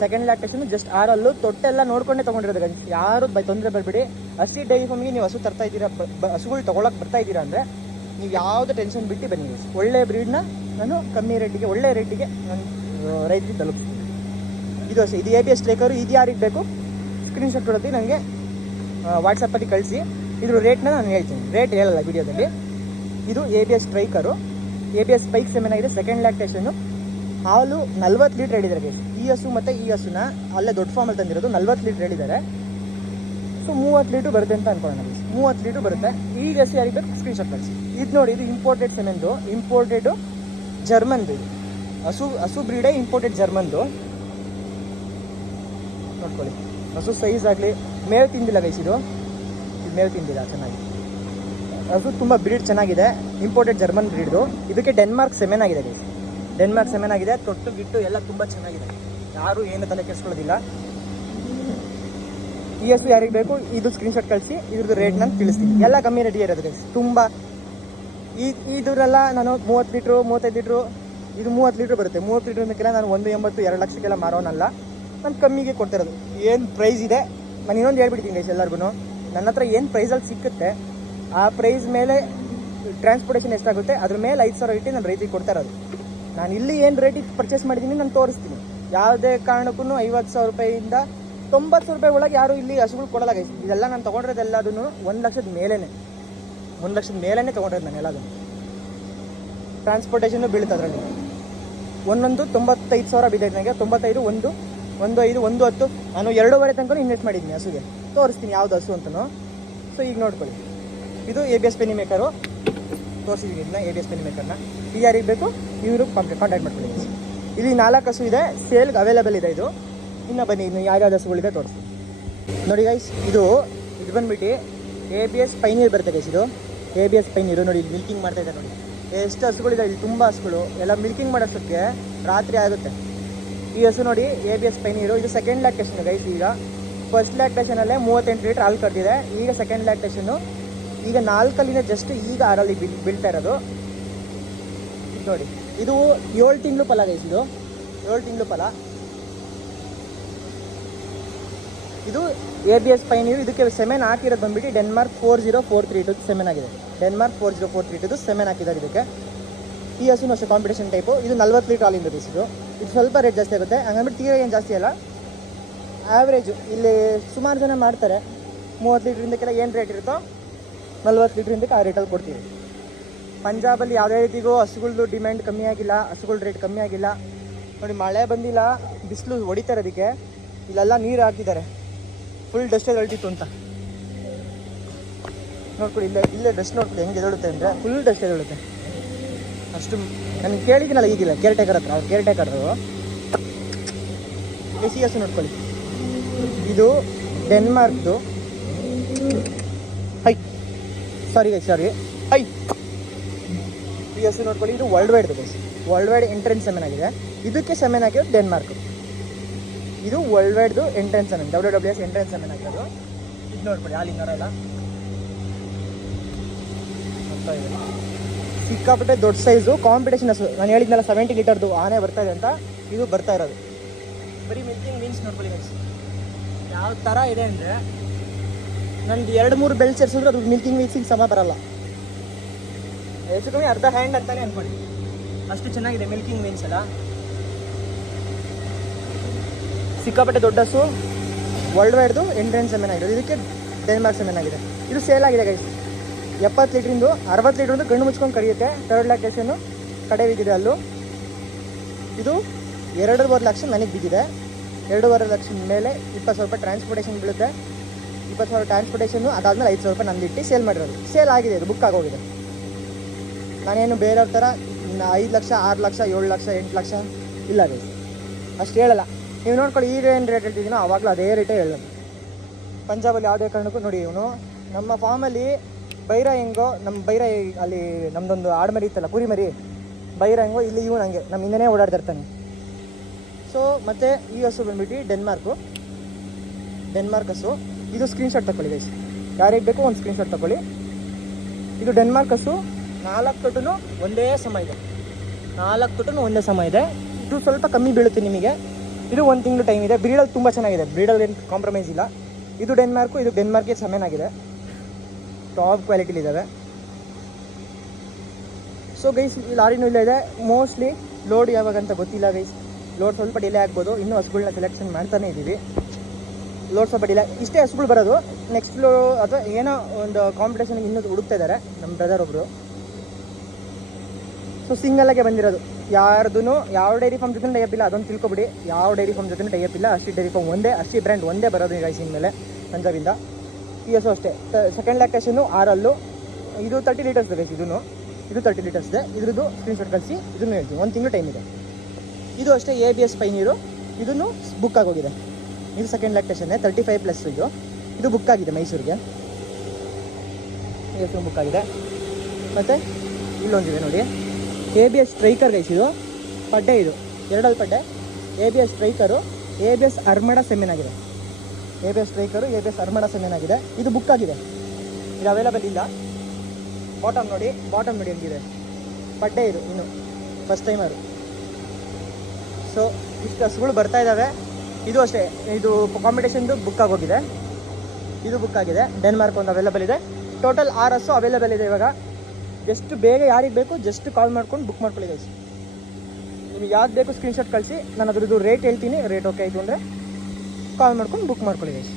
ಸೆಕೆಂಡ್ ಲ್ಯಾಕ್ಟೇಷನ್, ಜಸ್ಟ್ 6 ತೊಟ್ಟೆಲ್ಲ ನೋಡ್ಕೊಂಡೇ ತೊಗೊಂಡಿರೋದು ಗೈಸ್. ಯಾರು ತೊಂದರೆ ಬರಬೇಡಿ. ಹಸಿ ಡೈರಿ ಫಾರ್ಮಿಗೆ ನೀವು ಹಸು ತರ್ತಾ ಇದ್ದೀರಾ, ಹಸುಗಳು ತೊಗೊಳಕ್ಕೆ ಬರ್ತಾ ಇದ್ದೀರಾ ಅಂದರೆ ನೀವು ಯಾವುದೇ ಟೆನ್ಷನ್ ಬಿಟ್ಟು ಬನ್ನಿ ಗೈಸ್. ಒಳ್ಳೆ ಬ್ರೀಡ್ನ ನಾನು ಕಮ್ಮಿ ರೇಟಿಗೆ, ಒಳ್ಳೆ ರೇಟಿಗೆ ನಾನು ರೈತರಿಗೆ ತಲುಪಿಸ್ತೀನಿ. ಇದು ಅಷ್ಟೇ. ಇದು ABS ಸ್ಟ್ರೈಕರು. ಇದು ಯಾರಿಗೆ ಬೇಕು ಸ್ಕ್ರೀನ್ಶಾಟ್ ಕೊಡೋದು ನನಗೆ ವಾಟ್ಸಪ್ಪಲ್ಲಿ ಕಳಿಸಿ. ಇದ್ರ ರೇಟ್ನ ನಾನು ಹೇಳ್ತೀನಿ. ರೇಟ್ ಹೇಳಲ್ಲ ವಿಡಿಯೋದಲ್ಲಿ. ಇದು ABS ಸ್ಟ್ರೈಕರು. ABS ಸ್ಪೈಕ್ 7 ಆಗಿದೆ. ಸೆಕೆಂಡ್ ಲ್ಯಾಕ್ಟೇಷನ್ನು. ಹಾಲು 40 ಲೀಟ್ರ್ ಹೇಳಿದ್ದಾರೆ ಗೈಸ್. ಈ ಹಸು ಮತ್ತು ಈ ಹಸುನ ಅಲ್ಲೇ ದೊಡ್ಡ ಫಾರ್ಮಲ್ಲಿ ತಂದಿರೋದು 40 ಲೀಟ್ರ್ ಹೇಳಿದ್ದಾರೆ. ಸೊ 30 ಲೀಟ್ರ್ ಬರುತ್ತೆ ಅಂತ ಅನ್ಕೊಳ್ಳೋಣ ಗೈಸ್. 30 ಲೀಟ್ರ್ ಬರುತ್ತೆ. ಈ ಹಸು ಯಾರಿಗೆ ಬೇಕು ಸ್ಕ್ರೀನ್ಶಾಟ್ ಕಳಿಸಿ. ಇದು ನೋಡಿ, ಇದು ಇಂಪೋರ್ಟೆಡ್ ಸೆಮೆನ್ದು, ಇಂಪೋರ್ಟೆಡು ಜರ್ಮನ್ದು. ಇದು ಹಸು ಬ್ರೀಡೇ ಇಂಪೋರ್ಟೆಡ್ ಜರ್ಮನ್ದು. ನೋಡ್ಕೊಳ್ಳಿ, ಹಸು ಸೈಜ್ ಆಗಲಿ. ಮೇವು ತಿಂದಿಲ್ಲ ಗೈಸ್, ಇದು ಮೇವು ತಿಂದಿಲ್ಲ ಚೆನ್ನಾಗಿ. ಹಸು ತುಂಬ ಬ್ರೀಡ್ ಚೆನ್ನಾಗಿದೆ. ಇಂಪೋರ್ಟೆಡ್ ಜರ್ಮನ್ ಬ್ರೀಡ್ದು. ಇದಕ್ಕೆ ಡೆನ್ಮಾರ್ಕ್ 7 ಆಗಿದೆ ಗೈಸ್. ಡೆನ್ಮಾರ್ಕ್ 7 ಆಗಿದೆ. ತೊಟ್ಟು ಗಿಟ್ಟು ಎಲ್ಲ ತುಂಬ ಚೆನ್ನಾಗಿದೆ. ಯಾರು ಏನು ತಲೆ ಕೆಡಿಸ್ಕೊಳ್ಳೋದಿಲ್ಲ. ಈ ಹಸು ಯಾರಿಗೆ ಬೇಕು ಇದು ಸ್ಕ್ರೀನ್ಶಾಟ್ ಕಳಿಸಿ. ಇದ್ರದ್ದು ರೇಟ್ ನಾನು ತಿಳಿಸ್ತೀನಿ. ಎಲ್ಲ ಕಮ್ಮಿ ರೇಟಿಗೆ ಇರೋದು ಗೈಸ್. ತುಂಬ ಇದರೆಲ್ಲ ನಾನು 30 ಲೀಟ್ರು 35 ಲೀಟ್ರು, ಇದು 30 ಲೀಟ್ರ್ ಬರುತ್ತೆ. 30 ಲೀಟ್ರ್ ಅನ್ನೋಕ್ಕೆಲ್ಲ ನಾನು 180 2 ಲಕ್ಷಕ್ಕೆಲ್ಲ ಮಾರೋನಲ್ಲ. ನಾನು ಕಮ್ಮಿಗೆ ಕೊಡ್ತಿರೋದು. ಏನು ಪ್ರೈಸ್ ಇದೆ ನಾನು ಇನ್ನೊಂದು ಹೇಳ್ಬಿಡ್ತೀನಿ ಗೈಸ್ ಎಲ್ಲರಿಗೂ. ನನ್ನ ಹತ್ರ ಏನು ಪ್ರೈಸಲ್ಲಿ ಸಿಕ್ಕುತ್ತೆ ಆ ಪ್ರೈಸ್ ಮೇಲೆ ಟ್ರಾನ್ಸ್ಪೋರ್ಟೇಷನ್ ಎಷ್ಟಾಗುತ್ತೆ ಅದ್ರ ಮೇಲೆ 5,000 ಇಟ್ಟು ನಾನು ರೈತಿಗೆ ಕೊಡ್ತಾ ಇರೋದು. ನಾನು ಇಲ್ಲಿ ಏನು ರೇಟಿಗೆ ಪರ್ಚೇಸ್ ಮಾಡಿದ್ದೀನಿ ನಾನು ತೋರಿಸ್ತೀನಿ. ಯಾವುದೇ ಕಾರಣಕ್ಕೂ 50,000 ರೂಪಾಯಿಂದ 90,000 ರೂಪಾಯಿ ಒಳಗೆ ಯಾರು ಇಲ್ಲಿ ಹಸುಗಳು ಕೊಡಲ್ಲ ಗೈಸ್. ಇದೆಲ್ಲ ನಾನು ತೊಗೊಂಡಿರೋದೆಲ್ಲದನ್ನು 1 ಲಕ್ಷದ ಮೇಲೇ, 1 ಲಕ್ಷದ ಮೇಲೇ ತೊಗೊಂಡಿರೋದು ನಾನು ಎಲ್ಲದನ್ನು. ಟ್ರಾನ್ಸ್ಪೋರ್ಟೇಷನ್ನು ಬೀಳುತ್ತೆ ಅದರಲ್ಲಿ. ಒಂದೊಂದು 95,000 ಬಿದ್ದಿದೆ ನನಗೆ. 95, 1, 1.5, 1.10 ನಾನು 2.5 ತನಕ ಇನ್ವೆಸ್ಟ್ ಮಾಡಿದ್ದೀನಿ ಹಸುಗೆ. ತೋರಿಸ್ತೀನಿ ಯಾವ್ದು ಹಸು ಅಂತಲೂ. ಸೊ ಈಗ ನೋಡ್ಕೊಳ್ಳಿ, ಇದು ABS ಪೆನಿ ಮೇಕರು. ತೋರಿಸಿದ್ದೀನಿ ಇದನ್ನ ABS ಪೆನಿ ಮೇಕರ್ನ. ಈಗ ಯಾರಿಗೆ ಬೇಕು ಇವರು ಕಾಂಟ್ಯಾಕ್ಟ್ ಮಾಡ್ಕೊಳ್ಳಿ. ಇಲ್ಲಿ 4 ಹಸು ಇದೆ, ಸೇಲ್ಗೆ ಅವೈಲೇಬಲ್ ಇದೆ. ಇದು ಇನ್ನು ಬನ್ನಿ, ಇನ್ನು ಯಾವ್ಯಾವ್ದು ಹಸುಗಳಿದೆ ತೋರಿಸ್ತೀನಿ. ನೋಡಿ ಗೈಸ್, ಇದು ಬಂದುಬಿಟ್ಟು ABS ಪೈನೀರ್ ಬರುತ್ತೆ ಗೈಸ್. ಇದು ABS ಪೈನೀರು. ನೋಡಿ ಇಲ್ಲಿ ಮಿಲ್ಕಿಂಗ್ ಮಾಡ್ತಾ ಇದ್ದಾರೆ. ನೋಡಿ ಎಷ್ಟು ಹಸುಗಳಿದೆ ಇಲ್ಲಿ, ತುಂಬ ಹಸುಗಳು. ಎಲ್ಲ ಮಿಲ್ಕಿಂಗ್ ಮಾಡೋಷ್ಟಕ್ಕೆ ರಾತ್ರಿ ಆಗುತ್ತೆ. ಈ ಹಸು ನೋಡಿ ABS ಪೈನೀರು. ಇದು ಸೆಕೆಂಡ್ ಲ್ಯಾಕ್ಟೇಷನ್ ಗೈಸ್. ಈಗ ಫಸ್ಟ್ ಲ್ಯಾಕ್ಟೇಷನಲ್ಲೇ 38 ಲೀಟ್ರ್ ಹಾಲು ಕರೆದಿದೆ. ಈಗ ಸೆಕೆಂಡ್ ಲ್ಯಾಕ್ಟೇಷನ್ನು ಈಗ 4 ಜಸ್ಟ್ ಈಗ 6 ಬೀಳ್ತಾ ಇರೋದು. ಇದು ನೋಡಿ, ಇದು 7 ತಿಂಗಳು ಫಲ ಗೈಸ್. ಇದು 7 ತಿಂಗಳು ಫಲ. ಇದು ABS ಪೈನೀರು. ಇದಕ್ಕೆ ಸೆಮೆನ್ ಹಾಕಿರೋದು ಬಂದ್ಬಿಟ್ಟು ಡೆನ್ಮಾರ್ಕ್ 4043 ಸೆಮೆನ್ ಆಗಿದೆ. ಡೆನ್ಮಾರ್ಕ್ 4043 ಸೆಮೆನ್ ಹಾಕಿದ್ದಾರೆ ಇದಕ್ಕೆ. ಈ ಹಸುನು ಅಷ್ಟೇ ಕಾಂಪಿಟೇಷನ್ ಟೈಪು. ಇದು 40 ಲೀಟ್ರ್ ಹಾಲಿಂದ ಇದು. ಇದು ಸ್ವಲ್ಪ ರೇಟ್ ಜಾಸ್ತಿ ಆಗುತ್ತೆ, ಹಂಗಂದ್ಬಿಟ್ಟು ತೀರಾ ಏನು ಜಾಸ್ತಿ ಅಲ್ಲ, ಆ್ಯಾವ್ರೇಜು. ಇಲ್ಲಿ ಸುಮಾರು ಜನ ಮಾಡ್ತಾರೆ 30 ಲೀಟ್ರಿಂದಕ್ಕೆಲ್ಲ ಏನು ರೇಟ್ ಇರುತ್ತೋ 40 ಲೀಟ್ರಿಂದಕ್ಕೆ ಆ ರೇಟಲ್ಲಿ ಕೊಡ್ತೀವಿ. ಪಂಜಾಬಲ್ಲಿ ಯಾವುದೇ ರೀತಿಗೂ ಹಸುಗಳದ್ದು ಡಿಮ್ಯಾಂಡ್ ಕಮ್ಮಿ ಆಗಿಲ್ಲ, ಹಸುಗಳ ರೇಟ್ ಕಮ್ಮಿ ಆಗಿಲ್ಲ. ನೋಡಿ, ಮಳೆ ಬಂದಿಲ್ಲ, ಬಿಸಿಲು ಹೊಡಿತಾರೆ ಅದಕ್ಕೆ. ಇಲ್ಲೆಲ್ಲ ನೀರು ಹಾಕಿದ್ದಾರೆ, ಫುಲ್ ಡಸ್ಟಲ್ಲಿ ಅಳ್ತಿತ್ತು ಅಂತ ನೋಡ್ಕೊಳ್ಳಿ. ಇಲ್ಲೇ ಡಸ್ಟ್ ನೋಡ್ಕೊಳ್ಳಿ ಹೆಂಗೆ ಎದಳುತ್ತೆ ಅಂದರೆ ಫುಲ್ ಡಸ್ಟ್ ಎದಳುತ್ತೆ ಅಷ್ಟು. ನಾನು ಕೇಳಿದ್ದೀನಲ್ಲ ಈಗಿಲ್ಲ ಕೇರ್ ಟೇಕರ್ ಹತ್ರ, ಅವ್ರು ಕೇರ್ ಟೇಕರು. ಸಿ ಹಸು ನೋಡ್ಕೊಳ್ಳಿ, ಇದು ಡೆನ್ಮಾರ್ಕ್ದು. ಸಾರಿ ಈ ಹಸು ನೋಡ್ಕೊಳ್ಳಿ, ಇದು ವರ್ಲ್ಡ್ ವೈಡ್ದು guys. World wide entrance semen ಆಗಿದೆ. ಇದಕ್ಕೆ ಸೆಮೆನ್ ಹಾಕಿರೋದು ಡೆನ್ಮಾರ್ಕ್. ಇದು ವರ್ಲ್ಡ್ ವೈಡ್ದು entrance semen, WWS entrance semen ಹಾಕಿರೋದು. ಇದು ನೋಡ್ಕೊಳ್ಳಿ, ಹಾಲಿನ ಎಲ್ಲ ಸಿಕ್ಕಾಪಟ್ಟೆ ದೊಡ್ಡ ಸೈಜು ಕಾಂಪಿಟೇಷನ್ ಹಸು. ನಾನು ಹೇಳಿದ್ನಲ್ಲ 70 ಲೀಟರ್ದು ಆನೆ ಬರ್ತಾ ಇದೆ ಅಂತ, ಇದು ಬರ್ತಾ ಇರೋದು. ಬರೀ ಮಿಲ್ಕಿಂಗ್ ಮೀನ್ಸ್ ನೋಡ್ಕೊಳ್ಳಿ ಗೈಸ್ ಯಾವ ಥರ ಇದೆ ಅಂದರೆ, ನನಗೆ 2-3 ಬೆಲ್ಟ್ ಸೇರಿಸಿದ್ರೆ ಅದು ಮಿಲ್ಕಿಂಗ್ ಮೀನ್ಸಿಗೆ ಸಮ ಬರಲ್ಲ. ಹೆಚ್ಚು ಕಮ್ಮಿ ಅರ್ಧ ಹ್ಯಾಂಡ್ ಅಂತಾನೆ ಅಂದ್ಕೊಳ್ಳಿ, ಅಷ್ಟು ಚೆನ್ನಾಗಿದೆ ಮಿಲ್ಕಿಂಗ್ ಮೀನ್ಸ್ ಎಲ್ಲ. ಸಿಕ್ಕಾಪಟ್ಟೆ ದೊಡ್ಡ ಹಸು, ವರ್ಲ್ಡ್ ವೈಡ್ದು ಎಂಟ್ರೆನ್ಸ್ ಸೆಮೆನ್ ಆಗಿದೆ. ಇದಕ್ಕೆ ಡೆನ್ಮಾರ್ಕ್ ಸೆಮೆನ್ ಆಗಿದೆ. ಇದು ಸೇಲ್ ಆಗಿದೆ ಗೈಸ್. 70 ಲೀಟ್ರಿಂದು 60 ಲೀಟ್ರಿಂದು ಗಂಡು ಮುಚ್ಕೊಂಡು ಕರೆಯುತ್ತೆ. 3rd ಲ್ಯಾಕ್ಟೇಷನ್ನು ಕಡೆ ಬಿದ್ದಿದೆ ಅಲ್ಲೂ. ಇದು 2.5 ಲಕ್ಷ ನನಗೆ ಬಿದ್ದಿದೆ. 2.5 ಲಕ್ಷ ಮೇಲೆ 20,000 ರೂಪಾಯಿ ಟ್ರಾನ್ಸ್ಪೋರ್ಟೇಷನ್ ಬೀಳುತ್ತೆ. 20,000 ಟ್ರಾನ್ಸ್ಪೋರ್ಟೇಷನ್ನು, ಅದಾದಮೇಲೆ 5,000 ರೂಪಾಯಿ ನಂದು ಇಟ್ಟು ಸೇಲ್ ಮಾಡಿರೋದು. ಸೇಲ್ ಆಗಿದೆ, ಇದು ಬುಕ್ ಆಗೋಗಿದೆ. ನಾನೇನು ಬೇರೆಯವ್ರ ಥರ 5 ಲಕ್ಷ 6 ಲಕ್ಷ 7 ಲಕ್ಷ 8 ಲಕ್ಷ ಇಲ್ಲ ರೀ, ಅಷ್ಟು ಹೇಳಲ್ಲ. ನೀವು ನೋಡ್ಕೊಳ್ಳಿ, ಈಗ ಏನು ರೇಟ್ ಹೇಳ್ತಿದ್ದೀನೋ ಆವಾಗಲೂ ಅದೇ ರೇಟೇ ಹೇಳೋದು. ಪಂಜಾಬಲ್ಲಿ ಯಾವುದೇ ಕಾರಣಕ್ಕೂ ನೋಡಿ, ಇವನು ನಮ್ಮ ಫಾರ್ಮಲ್ಲಿ ಬೈರ ಹೆಂಗೋ, ನಮ್ಮ ಬೈರ ಅಲ್ಲಿ ನಮ್ಮದೊಂದು ಆಡ್ಮರಿ ಇತ್ತಲ್ಲ, ಕುರಿ ಮರಿ ಬೈರ ಹೆಂಗೋ, ಇಲ್ಲಿ ಇವನು ಹಂಗೆ ನಮ್ಮ ಹಿಂದೆನೇ ಓಡಾಡ್ತಿರ್ತಾನೆ. ಸೊ ಮತ್ತು ಈ ಹಸು ಬಂದ್ಬಿಟ್ಟು ಡೆನ್ಮಾರ್ಕ್ ಹಸು. ಇದು ಸ್ಕ್ರೀನ್ಶಾಟ್ ತಗೊಳ್ಳಿ ಗೈಸ್, ಯಾರಿಗೆ ಬೇಕು ಒಂದು ಸ್ಕ್ರೀನ್ಶಾಟ್ ತಗೊಳ್ಳಿ. ಇದು ಡೆನ್ಮಾರ್ಕ್ ಹಸು. 4 ತೊಟ್ಟೂ ಒಂದೇ ಸಮ ಇದೆ. 4 ತೊಟ್ಟೂ ಒಂದೇ ಸಮ ಇದೆ. ಇದು ಸ್ವಲ್ಪ ಕಮ್ಮಿ ಬೀಳುತ್ತೆ ನಿಮಗೆ. ಇದು 1 ತಿಂಗಳು ಟೈಮ್ ಇದೆ. ಬ್ರೀಡಲ್ಲಿ ತುಂಬ ಚೆನ್ನಾಗಿದೆ, ಬ್ರೀಡಲ್ಲಿ ಏನು ಕಾಂಪ್ರಮೈಸ್ ಇಲ್ಲ. ಇದು ಡೆನ್ಮಾರ್ಕು, ಇದು ಡೆನ್ಮಾರ್ಕ್ಗೆ ಸಮೇನ್ ಆಗಿದೆ. ಟಾಪ್ ಕ್ವಾಲಿಟಿಲಿದ್ದಾವೆ. ಸೊ ಗೈಸ್, ಈ ಲಾರಿನೂ ಇಲ್ಲ ಇದೆ. ಮೋಸ್ಟ್ಲಿ ಲೋಡ್ ಯಾವಾಗ ಅಂತ ಗೊತ್ತಿಲ್ಲ ಗೈಸ್. ಲೋಡ್ ಸ್ವಲ್ಪ ಡಿಲೇ ಆಗ್ಬೋದು. ಇನ್ನೂ ಹಸುಗಳನ್ನ ಸೆಲೆಕ್ಷನ್ ಮಾಡ್ತಾನೆ ಇದ್ದೀವಿ. ಲೋಡ್ ಸ್ವಲ್ಪ ಡಿಲೇ, ಇಷ್ಟೇ ಹಸುಗಳು ಬರೋದು. ನೆಕ್ಸ್ಟ್ ಅಥವಾ ಏನೋ ಒಂದು ಕಾಂಪಿಟೇಷನ್ಗೆ ಇನ್ನೂ ಹುಡುಕ್ತಾ ಇದ್ದಾರೆ ನಮ್ಮ ಬ್ರದರ್ ಒಬ್ಬರು. ಸೊ ಸಿಂಗಲ್ಲಾಗೆ ಬಂದಿರೋದು. ಯಾರ್ದು ಯಾವ ಡೈರಿ ಫಾರ್ಮ್ ಜೊತೆ ಟೈಅಪ್ ಇಲ್ಲ, ಅದೊಂದು ತಿಳ್ಕೊಬಿಡಿ. ಯಾವ ಡೈರಿ ಫಾರ್ಮ್ ಜೊತೆ ಟೈಅಪ್ ಇಲ್ಲ. ಅಷ್ಟೇ ಡೈರಿ ಫಾರ್ಮ್ ಒಂದೇ, ಅಷ್ಟೇ ಬ್ರ್ಯಾಂಡ್ ಒಂದೇ ಬರೋದು ಗೈಸ್ ಇನ್ಮೇಲೆ ಪಂಜಾಬಿಂದ. ಈ ಹಸು ಅಷ್ಟೇ. ಸೆಕೆಂಡ್ ಲ್ಯಾಕ್ಟೇಷನ್ನು 6 ಇದು 30 ಲೀಟರ್ಸ್ ಗೈಸ್. ಇದು 30 ಲೀಟರ್ಸ್ ಇದೆ. ಇದ್ರದ್ದು ಸ್ಕ್ರೀನ್ಶಾಟ್ ಕಳಿಸಿ, ಇದನ್ನು ಹೇಳ್ತೀವಿ. 1 ತಿಂಗಳು ಟೈಮ್ ಇದೆ. ಇದು ಅಷ್ಟೇ ABS ಪೈನೀರು. ಇದನ್ನು ಬುಕ್ ಆಗೋಗಿದೆ. ಇದು ಸೆಕೆಂಡ್ ಲ್ಯಾಕ್ಟೇಷನ್ನೇ, 35+ ಇದು ಬುಕ್ ಆಗಿದೆ ಮೈಸೂರಿಗೆ. ಈ ಹಸು ಬುಕ್ ಆಗಿದೆ. ಮತ್ತು ಇಲ್ಲೊಂದಿದೆ ನೋಡಿ, ABS ಸ್ಟ್ರೈಕರ್ ಗೈಸ್. ಇದು ಪಡ್ಡೆ, ಇದು 2 ಪಡ್ಡೆ. ABS ಸ್ಟ್ರೈಕರು, ABS ಅರ್ಮಡ ಸೆಮೆನ್ ಆಗಿದೆ. ABS ಸ್ಟ್ರೈಕರು, ABS ಅರ್ಮಡ ಸೆಮೆನ್ ಆಗಿದೆ. ಇದು ಬುಕ್ ಆಗಿದೆ, ಇದು ಅವೈಲೇಬಲ್ ಇಲ್ಲ. ಬಾಟಮ್ ನೋಡಿ ಹೆಂಗಿದೆ ಪಡ್ಡೆ. ಇದು ಇನ್ನು ಫಸ್ಟ್ ಟೈಮರು. ಸೊ ಇಷ್ಟು ಹಸುಗಳು ಬರ್ತಾ ಇದ್ದಾವೆ. ಇದು ಅಷ್ಟೇ, ಇದು ಕಾಂಪಿಟೇಷನ್ದು ಬುಕ್ ಆಗೋಗಿದೆ. ಇದು ಬುಕ್ ಆಗಿದೆ. ಡೆನ್ಮಾರ್ಕ್ ಒಂದು ಅವೈಲೇಬಲ್ ಇದೆ. ಟೋಟಲ್ 6 ಹಸು ಅವೈಲೇಬಲ್ ಇದೆ ಇವಾಗ. ಎಷ್ಟು ಬೇಗ ಯಾರಿಗೆ ಬೇಕು ಜಸ್ಟ್ ಕಾಲ್ ಮಾಡ್ಕೊಂಡು ಬುಕ್ ಮಾಡ್ಕೊಳ್ಳಿ ಗೈಸ್. ನಿಮಗೆ ಯಾವ್ದು ಬೇಕು ಸ್ಕ್ರೀನ್ಶಾಟ್ ಕಳಿಸಿ, ನಾನು ಅದ್ರದ್ದು ರೇಟ್ ಹೇಳ್ತೀನಿ. ರೇಟ್ ಓಕೆ ಆಯಿತು ಅಂದರೆ ಕಾಲ್ ಮಾಡ್ಕೊಂಡು ಬುಕ್ ಮಾಡ್ಕೊಳ್ಳಿ ಗೈಸ್.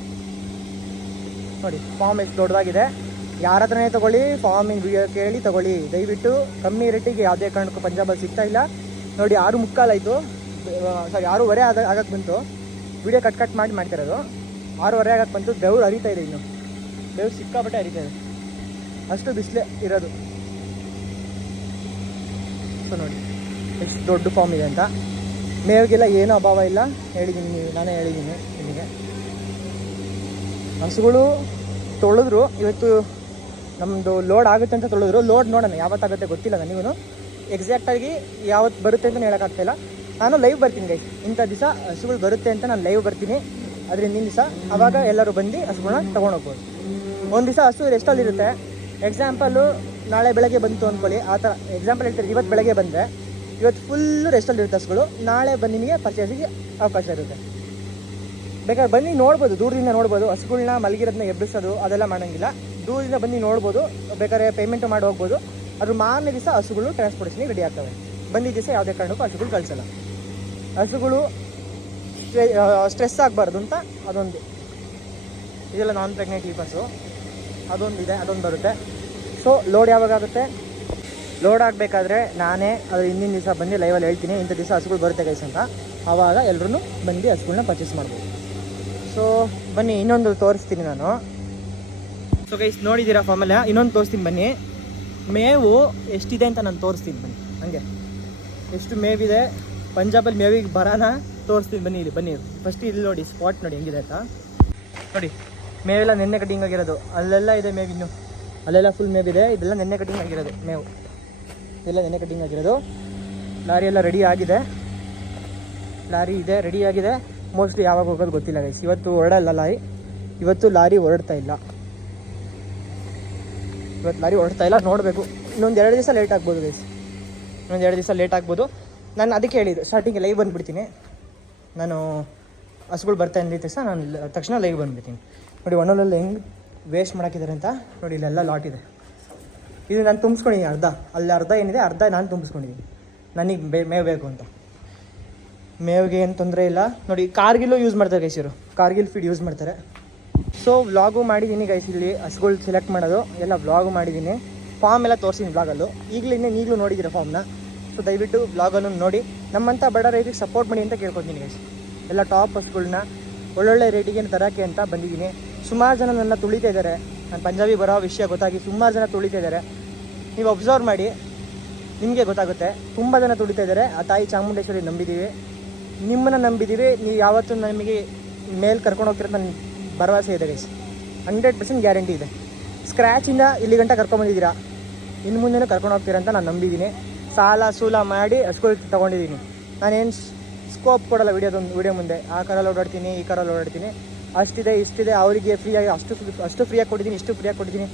ನೋಡಿ, ಫಾರ್ಮ್ ಎಷ್ಟು ದೊಡ್ಡದಾಗಿದೆ. ಯಾರ ಹತ್ರನೇ ತೊಗೊಳ್ಳಿ, ಫಾರ್ಮಿಂಗ್ ವಿಡಿಯೋ ಕೇಳಿ ತೊಗೊಳ್ಳಿ ದಯವಿಟ್ಟು. ಕಮ್ಮಿ ರೇಟಿಗೆ ಯಾವುದೇ ಕಾರಣಕ್ಕೂ ಪಂಜಾಬಲ್ಲಿ ಸಿಗ್ತಾ ಇಲ್ಲ. ನೋಡಿ, 6:45 ಆಯಿತು, ಸಾರಿ 6:15 ಆಗಕ್ಕೆ ಬಂತು. ವಿಡಿಯೋ ಕಟ್ ಮಾಡಿ ಮಾಡ್ತಿರೋದು. 6:15 ಆಗಕ್ಕೆ ಬಂತು. ಬೆವರು ಹರಿತಾ ಇದೆ, ಇನ್ನು ಬೆವರು ಸಿಕ್ಕಾಪಟ್ಟೆ ಹರಿತಾ ಇದೆ, ಅಷ್ಟು ಬಿಸಿಲೇ ಇರೋದು. ಸೊ ನೋಡಿ ಎಷ್ಟು ದೊಡ್ಡ ಫಾರ್ಮ್ ಇದೆ ಅಂತ. ಮೇವಿಗೆಲ್ಲ ಏನೂ ಅಭಾವ ಇಲ್ಲ, ಹೇಳಿದ್ದೀನಿ, ನಾನೇ ಹೇಳಿದ್ದೀನಿ ನಿಮಗೆ. ಹಸುಗಳು ತೊಳೆದ್ರು, ಇವತ್ತು ನಮ್ಮದು ಲೋಡ್ ಆಗುತ್ತೆ ಅಂತ ತೊಳೆದ್ರು. ಲೋಡ್ ನೋಡೋಣ ಯಾವತ್ತಾಗುತ್ತೆ ಗೊತ್ತಿಲ್ಲ ನನಗೂ. ಎಕ್ಸಾಕ್ಟಾಗಿ ಯಾವತ್ತು ಬರುತ್ತೆ ಅಂತ ಹೇಳೋಕ್ಕಾಗ್ತಾಯಿಲ್ಲ. ನಾನು ಲೈವ್ ಬರ್ತೀನಿ ಗೈಸ್, ಇಂಥ ದಿವಸ ಹಸುಗಳು ಬರುತ್ತೆ ಅಂತ ನಾನು ಲೈವ್ ಬರ್ತೀನಿ. ಅದ್ರ ಹಿಂದಿನ ದಿವಸ ಆವಾಗ ಎಲ್ಲರೂ ಬಂದು ಹಸುಗಳನ್ನ ತೊಗೊಂಡೋಗ್ಬೋದು. ಒಂದು ದಿವಸ ಹಸು ರೆಸ್ಟಲ್ಲಿರುತ್ತೆ. ಎಕ್ಸಾಂಪಲು ನಾಳೆ ಬೆಳಗ್ಗೆ ಬಂತು ಅಂದ್ಕೊಳ್ಳಿ, ಆ ಥರ ಎಕ್ಸಾಂಪಲ್ ಹೇಳ್ತಾರೆ. ಇವತ್ತು ಬೆಳಗ್ಗೆ ಬಂದರೆ ಇವತ್ತು ಫುಲ್ಲು ರೆಸ್ಟಲ್ಲಿರುತ್ತೆ ಹಸುಗಳು, ನಾಳೆ ಬಂದು ನಿಮಗೆ ಪರ್ಚೇಸಿಗೆ ಅವಕಾಶ ಇರುತ್ತೆ. ಬೇಕಾದ್ರೆ ಬನ್ನಿ ನೋಡ್ಬೋದು, ದೂರದಿಂದ ನೋಡ್ಬೋದು. ಹಸುಗಳನ್ನ ಮಲಗಿರೋದನ್ನ ಎಬ್ಬಿಸೋದು ಅದೆಲ್ಲ ಮಾಡೋಂಗಿಲ್ಲ, ದೂರದಿಂದ ಬಂದು ನೋಡ್ಬೋದು. ಬೇಕಾದ್ರೆ ಪೇಮೆಂಟ್ ಮಾಡಿ ಹೋಗ್ಬೋದು. ಅದ್ರ ಮಾರನೇ ದಿವಸ ಹಸುಗಳು ಟ್ರಾನ್ಸ್ಪೋರ್ಟೇಷನಿಗೆ ರೆಡಿ ಆಗ್ತವೆ. ಬಂದಿದ್ದ ದಿವಸ ಯಾವುದೇ ಕಾರಣಕ್ಕೂ ಹಸುಗಳು ಕಳಿಸಲ್ಲ. ಹಸುಗಳು ಸ್ಟ್ರೆಸ್ ಆಗಬಾರ್ದು ಅಂತ ಅದೊಂದು, ಇದೆಲ್ಲ ನಾನ್ ಪ್ರೆಗ್ನೆಂಟ್ ಲೀಪರ್ಸು ಅದೊಂದು ಇದೆ, ಅದೊಂದು ಬರುತ್ತೆ. ಸೊ ಲೋಡ್ ಯಾವಾಗ ಆಗುತ್ತೆ, ಲೋಡ್ ಆಗಬೇಕಾದ್ರೆ ನಾನೇ ಅದ್ರ ಹಿಂದಿನ ದಿವಸ ಬಂದು ಲೈವಲ್ಲಿ ಹೇಳ್ತೀನಿ ಇಂಥ ದಿವಸ ಹಸುಗಳು ಬರುತ್ತೆ ಗೈಸ್ ಅಂತ. ಆವಾಗ ಎಲ್ಲರೂ ಬಂದು ಹಸುಗಳನ್ನ ಪರ್ಚೇಸ್ ಮಾಡ್ಬೋದು. ಸೊ ಬನ್ನಿ ಇನ್ನೊಂದು ತೋರಿಸ್ತೀನಿ ನಾನು. ಸೊ ಗೈಸ್ ನೋಡಿದ್ದೀರಾ ಫಾರ್ಮಲ್ಲ, ಇನ್ನೊಂದು ತೋರಿಸ್ತೀನಿ ಬನ್ನಿ. ಮೇವು ಎಷ್ಟಿದೆ ಅಂತ ನಾನು ತೋರಿಸ್ತೀನಿ ಬನ್ನಿ. ಹಂಗೆ ಎಷ್ಟು ಮೇವಿದೆ ಪಂಜಾಬಲ್ಲಿ ಮೇವಿಗೆ ಬರೋಣ ತೋರಿಸ್ತೀನಿ ಬನ್ನಿ. ಇಲ್ಲಿ ಬನ್ನಿ, ಫಸ್ಟ್ ಇಲ್ಲಿ ನೋಡಿ ಸ್ಪಾಟ್ ನೋಡಿ ಹೆಂಗಿದೆ ಅಂತ ನೋಡಿ. ಮೇವೆಲ್ಲ ನೆನ್ನೆ ಕಟಿಂಗ್ ಆಗಿರೋದು, ಅಲ್ಲೆಲ್ಲ ಇದೆ ಮೇವು, ಇನ್ನು ಅಲ್ಲೆಲ್ಲ ಫುಲ್ ಮೇವಿದೆ. ಇದೆಲ್ಲ ನೆನ್ನೆ ಕಟಿಂಗ್ ಆಗಿರೋದು ಮೇವು, ಇದೆಲ್ಲ ನೆನ್ನೆ ಕಟಿಂಗ್ ಆಗಿರೋದು. ಲಾರಿ ಎಲ್ಲ ರೆಡಿ ಆಗಿದೆ, ಲಾರಿ ಇದೆ ರೆಡಿ ಆಗಿದೆ. ಮೋಸ್ಟ್ಲಿ ಯಾವಾಗ ಹೋಗೋದು ಗೊತ್ತಿಲ್ಲ ಗೈಸ್. ಇವತ್ತು ಹೊರಡಲ್ಲ ಲಾರಿ, ಇವತ್ತು ಲಾರಿ ಹೊರಡ್ತಾ ಇಲ್ಲ, ಇವತ್ತು ಲಾರಿ ಹೊರಡ್ತಾ ಇಲ್ಲ. ನೋಡಬೇಕು, ಇನ್ನೊಂದು 2 ದಿವಸ ಲೇಟ್ ಆಗ್ಬೋದು ಗೈಸ್, ಇನ್ನೊಂದು 2 ದಿವಸ ಲೇಟ್ ಆಗ್ಬೋದು. ನಾನು ಅದಕ್ಕೆ ಹೇಳಿದ್ದು ಸ್ಟಾರ್ಟಿಂಗ್ ಲೈವ್ ಬಂದುಬಿಡ್ತೀನಿ. ನಾನು ಹಸುಗಳು ಬರ್ತಾ ಅಂದಿದ್ದ ತಕ್ಷಣ ತಕ್ಷಣ ಲೈವ್ ಬಂದುಬಿಡ್ತೀನಿ. ನೋಡಿ ಒಣ್ಣಲ್ಲಿ ಹೆಂಗೆ ವೇಸ್ಟ್ ಮಾಡೋಕ್ಕಿದ್ದಾರೆ ಅಂತ ನೋಡಿ. ಇಲ್ಲೆಲ್ಲ ಲಾಟ್ ಇದೆ, ಇದು ನಾನು ತುಂಬಿಸ್ಕೊಂಡಿದ್ದೀನಿ ಅರ್ಧ, ಅಲ್ಲಿ ಅರ್ಧ ಏನಿದೆ ಅರ್ಧ ನಾನು ತುಂಬಿಸ್ಕೊಂಡಿದ್ದೀನಿ. ನನಗೆ ಮೇವು ಬೇಕು ಅಂತ. ಮೇವಿಗೆ ಏನು ತೊಂದರೆ ಇಲ್ಲ ನೋಡಿ. ಕಾರ್ಗಿಲ್ಲು ಯೂಸ್ ಮಾಡ್ತಾರೆ ಗೈಸ್, ಇವರು ಕಾರ್ಗಿಲ್ ಫೀಡ್ ಯೂಸ್ ಮಾಡ್ತಾರೆ. ಸೊ ವ್ಲಾಗು ಮಾಡಿದ್ದೀನಿ ಗೈಸ್, ಇಲ್ಲಿ ಹಸುಗಳು ಸೆಲೆಕ್ಟ್ ಮಾಡೋದು ಎಲ್ಲ ವ್ಲಾಗು ಮಾಡಿದ್ದೀನಿ. ಫಾರ್ಮ್ ಎಲ್ಲ ತೋರಿಸಿದ್ದೀನಿ ವ್ಲಾಗಲ್ಲೂ, ಈಗಲೂ ನೋಡಿದ್ದೀರ ಫಾರ್ಮ್ನ. ಸೊ ದಯವಿಟ್ಟು ವ್ಲಾಗನ್ನು ನೋಡಿ, ನಮ್ಮಂಥ ಬಡ ರೈತರಿಗೆ ಸಪೋರ್ಟ್ ಮಾಡಿ ಅಂತ ಕೇಳ್ಕೊತೀನಿ ಗೈಸ್. ಎಲ್ಲ ಟಾಪ್ ಹಸುಗಳನ್ನ ಒಳ್ಳೊಳ್ಳೆ ರೇಟಿಗೆ ತರೋಕ್ಕೆ ಅಂತ ಬಂದಿದ್ದೀನಿ. ಸುಮಾರು ಜನ ನನ್ನ ತುಳಿತಾ ಇದ್ದಾರೆ, ನಾನು ಪಂಜಾಬಿ ಬರೋ ವಿಷಯ ಗೊತ್ತಾಗಿ ಸುಮಾರು ಜನ ತುಳಿತಾ ಇದ್ದಾರೆ. ನೀವು ಅಬ್ಸರ್ವ್ ಮಾಡಿ ನಿಮಗೆ ಗೊತ್ತಾಗುತ್ತೆ, ತುಂಬ ಜನ ತುಳಿತಾ ಇದ್ದಾರೆ. ಆ ತಾಯಿ ಚಾಮುಂಡೇಶ್ವರಿ ನಂಬಿದ್ದೀವಿ, ನಿಮ್ಮನ್ನು ನಂಬಿದ್ದೀವಿ. ನೀವು ಯಾವತ್ತೂ ನಮಗೆ ಮೇಲೆ ಕರ್ಕೊಂಡು ಹೋಗ್ತಿರೋ ನನ್ನ ಭರವಸೆ ಇದೆ ಗೈಸ್, 100% ಗ್ಯಾರಂಟಿ ಇದೆ. ಸ್ಕ್ರ್ಯಾಚಿಂದ ಇಲ್ಲಿ ಗಂಟ ಕರ್ಕೊಂಬಂದಿದ್ದೀರಾ, ಇನ್ನು ಮುಂದೆನೂ ಕರ್ಕೊಂಡು ಹೋಗ್ತೀರಾ ಅಂತ ನಾನು ನಂಬಿದ್ದೀನಿ. ಸಾಲ ಸೂಲ ಮಾಡಿ ಹಸುಗಳು ತೊಗೊಂಡಿದ್ದೀನಿ. ನಾನೇನು ಸ್ಕೋಪ್ ಕೊಡಲ್ಲ ವಿಡಿಯೋ ಮುಂದೆ. ಆ ಕಾರಲ್ಲಿ ಓಡಾಡ್ತೀನಿ, ಈ ಕಾರಲ್ಲಿ ಓಡಾಡ್ತೀನಿ, ಅಷ್ಟಿದೆ ಇಷ್ಟಿದೆ, ಅವರಿಗೆ ಫ್ರೀಯಾಗಿ ಅಷ್ಟು ಫ್ರೀಯಾಗಿ ಕೊಟ್ಟಿದ್ದೀನಿ, ಇಷ್ಟು ಫ್ರೀಯಾಗಿ ಕೊಟ್ಟಿದ್ದೀನಿ.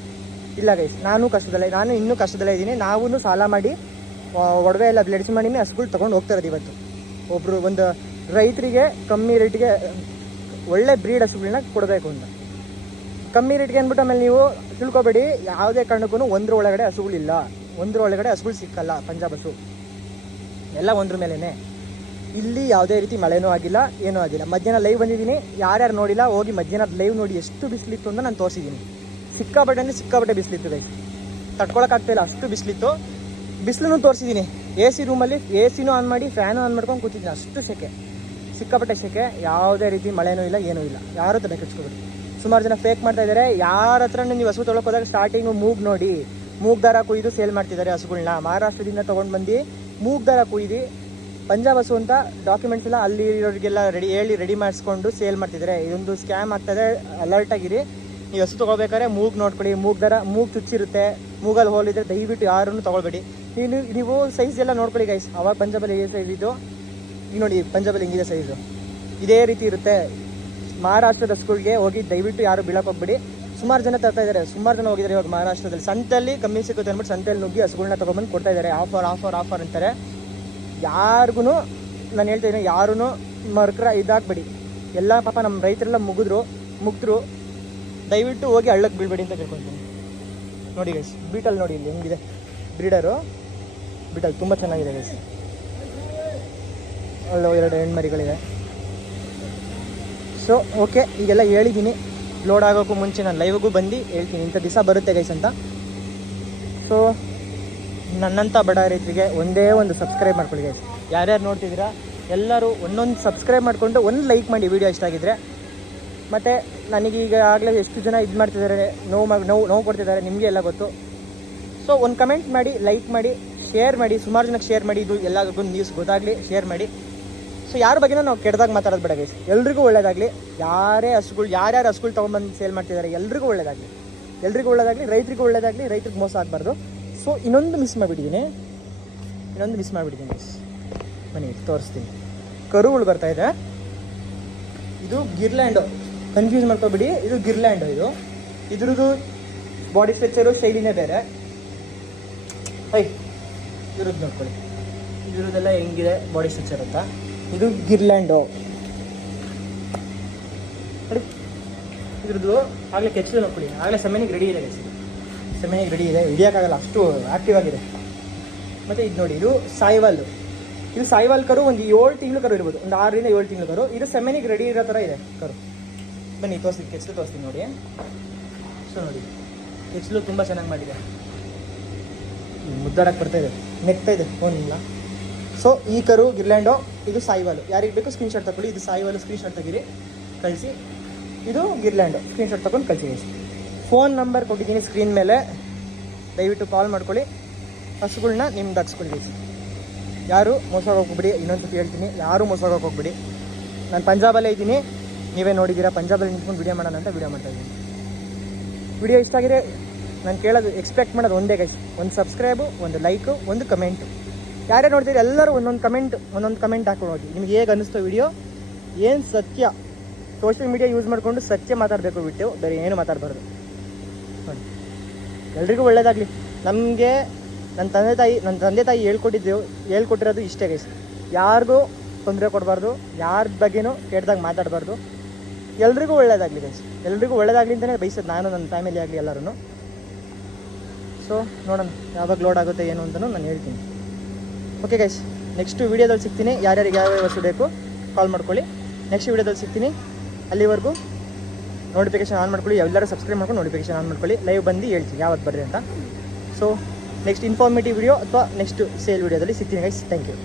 ಇಲ್ಲ ಗೈಸ್, ನಾನು ಇನ್ನೂ ಕಷ್ಟದಲ್ಲೇ ಇದ್ದೀನಿ. ನಾವೂ ಸಾಲ ಮಾಡಿ ಒಡವೆ ಎಲ್ಲ ಬ್ಲೆಡ್ಸ್ ಮಾಡಿನೇ ಹಸುಗಳು ತೊಗೊಂಡು ಹೋಗ್ತಾ ಇರೋದು. ಇವತ್ತು ಒಬ್ಬರು ಒಂದು ರೈತರಿಗೆ ಕಮ್ಮಿ ರೇಟಿಗೆ ಒಳ್ಳೆ ಬ್ರೀಡ್ ಹಸುಗಳನ್ನ ಕೊಡಬೇಕು ಅಂತ. ಕಮ್ಮಿ ರೇಟ್ಗೆ ಅಂದ್ಬಿಟ್ಟು ಆಮೇಲೆ ನೀವು ತಿಳ್ಕೊಬೇಡಿ, ಯಾವುದೇ ಕಾರಣಕ್ಕೂ 1 ಒಳಗಡೆ ಹಸುಗಳಿಲ್ಲ, 1 ಒಳಗಡೆ ಹಸುಗಳು ಸಿಕ್ಕಲ್ಲ. ಪಂಜಾಬ್ ಹಸು ಎಲ್ಲ 1 ಮೇಲೇ. ಇಲ್ಲಿ ಯಾವುದೇ ರೀತಿ ಮಳೆನೂ ಆಗಿಲ್ಲ, ಏನೂ ಆಗಿಲ್ಲ. ಮಧ್ಯಾಹ್ನ ಲೈವ್ ಬಂದಿದ್ದೀನಿ, ಯಾರ್ಯಾರು ನೋಡಿಲ್ಲ ಹೋಗಿ ಮಧ್ಯಾಹ್ನ ಲೈವ್ ನೋಡಿ. ಎಷ್ಟು ಬಿಸಿಲಿತ್ತು ಅಂತ ನಾನು ತೋರಿಸಿದ್ದೀನಿ. ಸಿಕ್ಕಾಪಟ್ಟೆ ಬಿಸಿಲಿತ್ತು ಗೈಸ್, ತಡ್ಕೊಳಕ್ಕಾಗ್ತಾಯಿಲ್ಲ, ಅಷ್ಟು ಬಿಸಿಲಿತ್ತು. ಬಿಸಿಲನ್ನು ತೋರಿಸಿದ್ದೀನಿ. ಎ ಸಿ ರೂಮಲ್ಲಿ ಎ ಸಿನೂ ಆನ್ ಮಾಡಿ ಫ್ಯಾನು ಆನ್ ಮಾಡ್ಕೊಂಡು ಕೂತಿದ್ದೀನಿ, ಅಷ್ಟು ಸೆಕೆ, ಸಿಕ್ಕಾಪಟ್ಟೆ ಸೆಕೆ. ಯಾವುದೇ ರೀತಿ ಮಳೆನೂ ಇಲ್ಲ, ಏನೂ ಇಲ್ಲ. ಯಾರೂ ತಲೆ ಕೆಡ್ಸ್ಕೊಬೇಡಿ. ಸುಮಾರು ಜನ ಫೇಕ್ ಮಾಡ್ತಾ ಇದ್ದಾರೆ. ಯಾರ ಹತ್ರನೂ ನೀವು ಹಸು ತೊಗೊಳಕ್ಕೆ ಹೋದಾಗ ಸ್ಟಾರ್ಟಿಂಗು ಮೂಗ್ ನೋಡಿ, ಮೂಗ್ ದಾರ ಕುಯ್ದು ಸೇಲ್ ಮಾಡ್ತಿದ್ದಾರೆ ಹಸುಗಳನ್ನ. ಮಹಾರಾಷ್ಟ್ರದಿಂದ ತೊಗೊಂಡು ಬಂದು ಮೂಗ್ ದಾರ ಕುಯ್ದು ಪಂಜಾಬ್ ಹಸು ಅಂತ ಡಾಕ್ಯುಮೆಂಟ್ಸ್ ಎಲ್ಲ ಅಲ್ಲಿ ಇರೋರಿಗೆಲ್ಲ ರೆಡಿ ಮಾಡಿಸ್ಕೊಂಡು ಸೇಲ್ ಮಾಡ್ತಿದ್ದಾರೆ. ಇದೊಂದು ಸ್ಕ್ಯಾಮ್ ಆಗ್ತದೆ, ಅಲರ್ಟ್ ಆಗಿರಿ. ನೀವು ಹಸು ತೊಗೊಳ್ಬೇಕಾದ್ರೆ ಮೂಗ್ ನೋಡ್ಕೊಳ್ಳಿ, ಮೂಗ್ ಚುಚ್ಚಿರುತ್ತೆ, ಮೂಗಲ್ಲಿ ಹೋಲಿದ್ರೆ ದಯವಿಟ್ಟು ಯಾರನ್ನು ತೊಗೊಳ್ಬೇಡಿ. ನೀವು ಸೈಜ್ ಎಲ್ಲ ನೋಡ್ಕೊಳ್ಳಿ ಗೈಸ್. ಅವಾಗ ಪಂಜಾಬಲ್ಲಿ ಹೇಗೆ ಸೈಜ್ ಇದು, ಈಗ ನೋಡಿ ಪಂಜಾಬಲ್ಲಿ ಹೆಂಗಿದೆ ಸೈಜು, ಇದೇ ರೀತಿ ಇರುತ್ತೆ. ಮಹಾರಾಷ್ಟ್ರದ ಹಸುಗಳಿಗೆ ಹೋಗಿ ದಯವಿಟ್ಟು ಯಾರು ಬೀಳಕ್ಕೆ ಹೋಗ್ಬೇಡಿ. ಸುಮಾರು ಜನ ತರ್ತಾ ಇದ್ದಾರೆ, ಸುಮಾರು ಜನ ಹೋಗಿದ್ದಾರೆ ಇವಾಗ ಮಹಾರಾಷ್ಟ್ರದಲ್ಲಿ. ಸಂತೆಯಲ್ಲಿ ಕಮ್ಮಿ ಸಿಗುತ್ತೆ ಅಂದ್ಬಿಟ್ಟು ಸಂತೆಯಲ್ಲಿ ನುಗ್ಗಿ ಹಸುಗಳನ್ನ ತೊಗೊಂಬಂದು ಕೊಡ್ತಾ ಇದ್ದಾರೆ. ಆಫರ್ ಅಂತಾರೆ. ಯಾರಿಗೂ ನಾನು ಹೇಳ್ತಾ ಇದ್ದೀನಿ, ಯಾರೂ ಮರ್ಕರ ಇದಾಗಬೇಡಿ. ಎಲ್ಲ ಪಾಪ ನಮ್ಮ ರೈತರೆಲ್ಲ ಮುಗಿದ್ರು ದಯವಿಟ್ಟು ಹೋಗಿ ಹಳ್ಳಕ್ಕೆ ಬೀಳ್ಬೇಡಿ ಅಂತ ಕೇಳ್ಕೊತೀನಿ. ನೋಡಿ ಗೈಸ್, ಬೀಟಲ್ ನೋಡಿ ಇಲ್ಲಿ ಹೆಂಗಿದೆ ಬ್ರೀಡರು. ಬೀಟಲ್ ತುಂಬ ಚೆನ್ನಾಗಿದೆ ಗೈಸ್, ಒಳ್ಳೆ 2 ಹೆಣ್ಮರಿಗಳಿದೆ. ಸೊ ಓಕೆ, ಈಗೆಲ್ಲ ಹೇಳಿದ್ದೀನಿ. ಲೋಡ್ ಆಗೋಕ್ಕೂ ಮುಂಚೆ ನಾನು ಲೈವ್ಗೂ ಬಂದು ಹೇಳ್ತೀನಿ ಇಂಥ ದಿವಸ ಬರುತ್ತೆ ಗೈಸ್ ಅಂತ. ಸೊ ನನ್ನಂಥ ಬಡ ರೈತರಿಗೆ ಒಂದೇ ಒಂದು ಸಬ್ಸ್ಕ್ರೈಬ್ ಮಾಡ್ಕೊಳ್ಳಿ ಗೈಸ್. ಯಾರ್ಯಾರು ನೋಡ್ತಿದ್ದೀರಾ ಎಲ್ಲರೂ ಒಂದೊಂದು ಸಬ್ಸ್ಕ್ರೈಬ್ ಮಾಡಿಕೊಂಡು ಒಂದು ಲೈಕ್ ಮಾಡಿ ವಿಡಿಯೋ ಇಷ್ಟ ಆಗಿದ್ದರೆ. ಮತ್ತು ನನಗೀಗ ಆಗಲೇ ಎಷ್ಟು ಜನ ಇದು ಮಾಡ್ತಿದ್ದಾರೆ, ನೋವು ಕೊಡ್ತಿದ್ದಾರೆ, ನಿಮಗೆ ಎಲ್ಲ ಗೊತ್ತು. ಸೊ ಒಂದು ಕಮೆಂಟ್ ಮಾಡಿ, ಲೈಕ್ ಮಾಡಿ, ಶೇರ್ ಮಾಡಿ, ಸುಮಾರು ಜನಕ್ಕೆ ಶೇರ್ ಮಾಡಿ. ಇದು ಎಲ್ಲರಿಗೂ ನ್ಯೂಸ್ ಗೊತ್ತಾಗಲಿ, ಶೇರ್ ಮಾಡಿ. ಸೊ ಯಾರ ಬಗ್ಗೆನೂ ನಾವು ಕೆಟ್ಟದಾಗ ಮಾತಾಡೋದು ಬೇಡ ಗೈಸ್. ಎಲ್ರಿಗೂ ಒಳ್ಳೇದಾಗಲಿ. ಯಾರ್ಯಾರು ಹಸುಗಳು ತೊಗೊಂಬಂದು ಸೇಲ್ ಮಾಡ್ತಿದ್ದಾರೆ ಎಲ್ರಿಗೂ ಒಳ್ಳೇದಾಗಲಿ, ರೈತರಿಗೂ ಒಳ್ಳೇದಾಗಲಿ. ರೈತರಿಗೆ ಮೋಸ ಆಗಬಾರ್ದು. ಸೊ ಇನ್ನೊಂದು ಮಿಸ್ ಮಾಡಿಬಿಟ್ಟಿದ್ದೀನಿ ಗೈಸ್. ಬನ್ನಿ ತೋರಿಸ್ತೀನಿ. ಕರುಗಳು ಬರ್ತಾ ಇದೆ. ಇದು ಗಿರ್ಲ್ಯಾಂಡು, ಕನ್ಫ್ಯೂಸ್ ಮಾಡ್ಕೊಬಿಡಿ. ಇದು ಗಿರ್ಲ್ಯಾಂಡು. ಇದ್ರದ್ದು ಬಾಡಿ ಸ್ಟ್ರಕ್ಚರು ಶೈಲಿನೇ ಬೇರೆ. ಇದ್ರದ್ದು ನೋಡ್ಕೊಳ್ಳಿ, ಇದ್ರದ್ದೆಲ್ಲ ಹೆಂಗಿದೆ ಬಾಡಿ ಸ್ಟ್ರಕ್ಚರ್ ಅಂತ. ಇದು ಗಿರ್ಲ್ಯಾಂಡು ನೋಡಿ. ಇದ್ರದ್ದು ಆಗಲೇ ಕೆಚ್ಚಲು ನೋಡ್ಕೊಳ್ಳಿ, ಆಗಲೇ ಸೆಮೆನಿಗೆ ರೆಡಿ ಇದೆ. ಸೆಮೆನಿಗೆ ರೆಡಿ ಇದೆ, ಹಿಡಿಯೋಕ್ಕಾಗಲ್ಲ ಅಷ್ಟು ಆ್ಯಕ್ಟಿವ್ ಆಗಿದೆ. ಮತ್ತು ಇದು ನೋಡಿ, ಇದು ಸಾಯಿವಾಲು. ಇದು ಸಾಯಿವಾಲ್ ಕರು ಒಂದು 7 ತಿಂಗಳು ಕರು ಇರ್ಬೋದು, ಒಂದು 6 ರಿಂದ 7 ತಿಂಗಳು ಕರು. ಇದು ಸೆಮೆನಿಗೆ ರೆಡಿ ಇರೋ ಥರ ಇದೆ ಕರು. ಬನ್ನಿ ತೋರಿಸ್ತೀನಿ, ಕೆಚ್ಚಲು ತೋರಿಸ್ತೀನಿ ನೋಡಿ. ಸೊ ನೋಡಿ, ಕೆಚ್ಚಲು ತುಂಬ ಚೆನ್ನಾಗಿ ಮಾಡಿದೆ, ಮುದ್ದಾಡಕ್ಕೆ ಬರ್ತಾ ಇದೆ, ನೆಕ್ತಾ ಇದೆ ಫೋನಿಲ್ಲ. ಸೊ ಈ ಕರು ಗಿರ್ಲ್ಯಾಂಡೋ, ಇದು ಸಾಯಿವಾಲು. ಯಾರಿಗೆ ಬೇಕು ಸ್ಕ್ರೀನ್ಶಾಟ್ ತಗೊಳ್ಳಿ. ಇದು ಸಾಯಿವಾಲು, ಸ್ಕ್ರೀನ್ಶಾಟ್ ತೆಗೀರಿ, ಕಳಿಸಿ. ಇದು ಗಿರ್ಲ್ಯಾಂಡು, ಸ್ಕ್ರೀನ್ಶಾಟ್ ತೊಗೊಂಡು ಕಳಿಸಿ. ಫೋನ್ ನಂಬರ್ ಕೊಟ್ಟಿದ್ದೀನಿ ಸ್ಕ್ರೀನ್ ಮೇಲೆ, ದಯವಿಟ್ಟು ಕಾಲ್ ಮಾಡ್ಕೊಳ್ಳಿ. ಹಸುಗಳನ್ನ ನಿಮ್ದು ಹಾಕ್ಸ್ಕೊಳ್ಳಿ. ಯಾರು ಮೋಸ ಹೋಗ್ಬಿಡಿ. ಇನ್ನೊಂದು ಹೇಳ್ತೀನಿ, ಯಾರೂ ಮೋಸ ಹೋಗ್ಬಿಡಿ. ನಾನು ಪಂಜಾಬಲ್ಲೇ ಇದ್ದೀನಿ, ನೀವೇ ನೋಡಿದ್ದೀರಾ. ಪಂಜಾಬಲ್ಲಿ ನಿಂತ್ಕೊಂಡು ವಿಡಿಯೋ ಮಾಡೋಣ ಅಂತ ವಿಡಿಯೋ ಮಾಡ್ತಾಯಿದ್ದೀನಿ. ವಿಡಿಯೋ ಇಷ್ಟ ಆಗಿದೆ, ನಾನು ಕೇಳೋದು ಎಕ್ಸ್ಪೆಕ್ಟ್ ಮಾಡೋದು ಒಂದೇ ಗೈಸ್, ಒಂದು ಸಬ್ಸ್ಕ್ರೈಬು, ಒಂದು ಲೈಕು, ಒಂದು ಕಮೆಂಟು. ಯಾರೇ ನೋಡ್ತೀರಿ ಎಲ್ಲರೂ ಒಂದೊಂದು ಕಮೆಂಟ್ ಹಾಕೊಂಡು ಹೋಗಿ. ನಿಮ್ಗೆ ಹೇಗೆ ಅನ್ನಿಸ್ತೋ ವಿಡಿಯೋ, ಏನು ಸತ್ಯ. ಸೋಷಿಯಲ್ ಮೀಡಿಯಾ ಯೂಸ್ ಮಾಡಿಕೊಂಡು ಸತ್ಯ ಮಾತಾಡಬೇಕು ಬಿಟ್ಟು ಬೇರೆ ಏನು ಮಾತಾಡಬಾರ್ದು ನೋಡಿ. ಎಲ್ರಿಗೂ ಒಳ್ಳೇದಾಗಲಿ. ನಮಗೆ ನನ್ನ ತಂದೆ ತಾಯಿ ಹೇಳ್ಕೊಟ್ಟಿರೋದು ಇಷ್ಟೇ ಗೈಸ್. ಯಾರಿಗೂ ತೊಂದರೆ ಕೊಡಬಾರ್ದು, ಯಾರ ಬಗ್ಗೆನೂ ಕೆಟ್ಟದಾಗ ಮಾತಾಡಬಾರ್ದು. ಎಲ್ರಿಗೂ ಒಳ್ಳೇದಾಗಲಿ ಗೈಸ್, ಎಲ್ರಿಗೂ ಒಳ್ಳೇದಾಗಲಿ ಅಂತಲೇ ಬಯಸೋದು ನಾನು, ನನ್ನ ಫ್ಯಾಮಿಲಿ ಆಗಲಿ ಎಲ್ಲರೂ. ಸೊ ನೋಡೋಣ ಯಾವಾಗ ಲೋಡ್ ಆಗುತ್ತೆ ಏನು ಅಂತಲೂ ನಾನು ಹೇಳ್ತೀನಿ. ಓಕೆ ಗೈಸ್, ನೆಕ್ಸ್ಟ್ ವೀಡಿಯೋದಲ್ಲಿ ಸಿಗ್ತೀನಿ. ಯಾರ್ಯಾರಿಗೆ ಯಾವ್ಯಾವ ವಸ್ತು ಬೇಕು ಕಾಲ್ ಮಾಡ್ಕೊಳ್ಳಿ. ನೆಕ್ಸ್ಟ್ ವೀಡಿಯೋದಲ್ಲಿ ಸಿಗ್ತೀನಿ. ಅಲ್ಲಿವರೆಗೂ ನೋಟಿಫಿಕೇಶನ್ ಆನ್ ಮಾಡ್ಕೊಳ್ಳಿ. ಎಲ್ಲರೂ ಸಬ್ಸ್ಕ್ರೈಬ್ ಮಾಡ್ಕೊಂಡು ನೋಟಿಫಿಕೇಶನ್ ಆನ್ ಮಾಡ್ಕೊಳ್ಳಿ. ಲೈವ್ ಬಂದು ಹೇಳ್ತೀನಿ ಯಾವತ್ತು ಬರ್ರಿ ಅಂತ. ಸೊ ನೆಕ್ಸ್ಟ್ ಇನ್ಫಾರ್ಮೇಟಿವ್ ವಿಡಿಯೋ ಅಥವಾ ನೆಕ್ಸ್ಟ್ ಸೇಲ್ ವಿಡಿಯೋದಲ್ಲಿ ಸಿಗ್ತೀನಿ ಗೈಸ್. Thank you.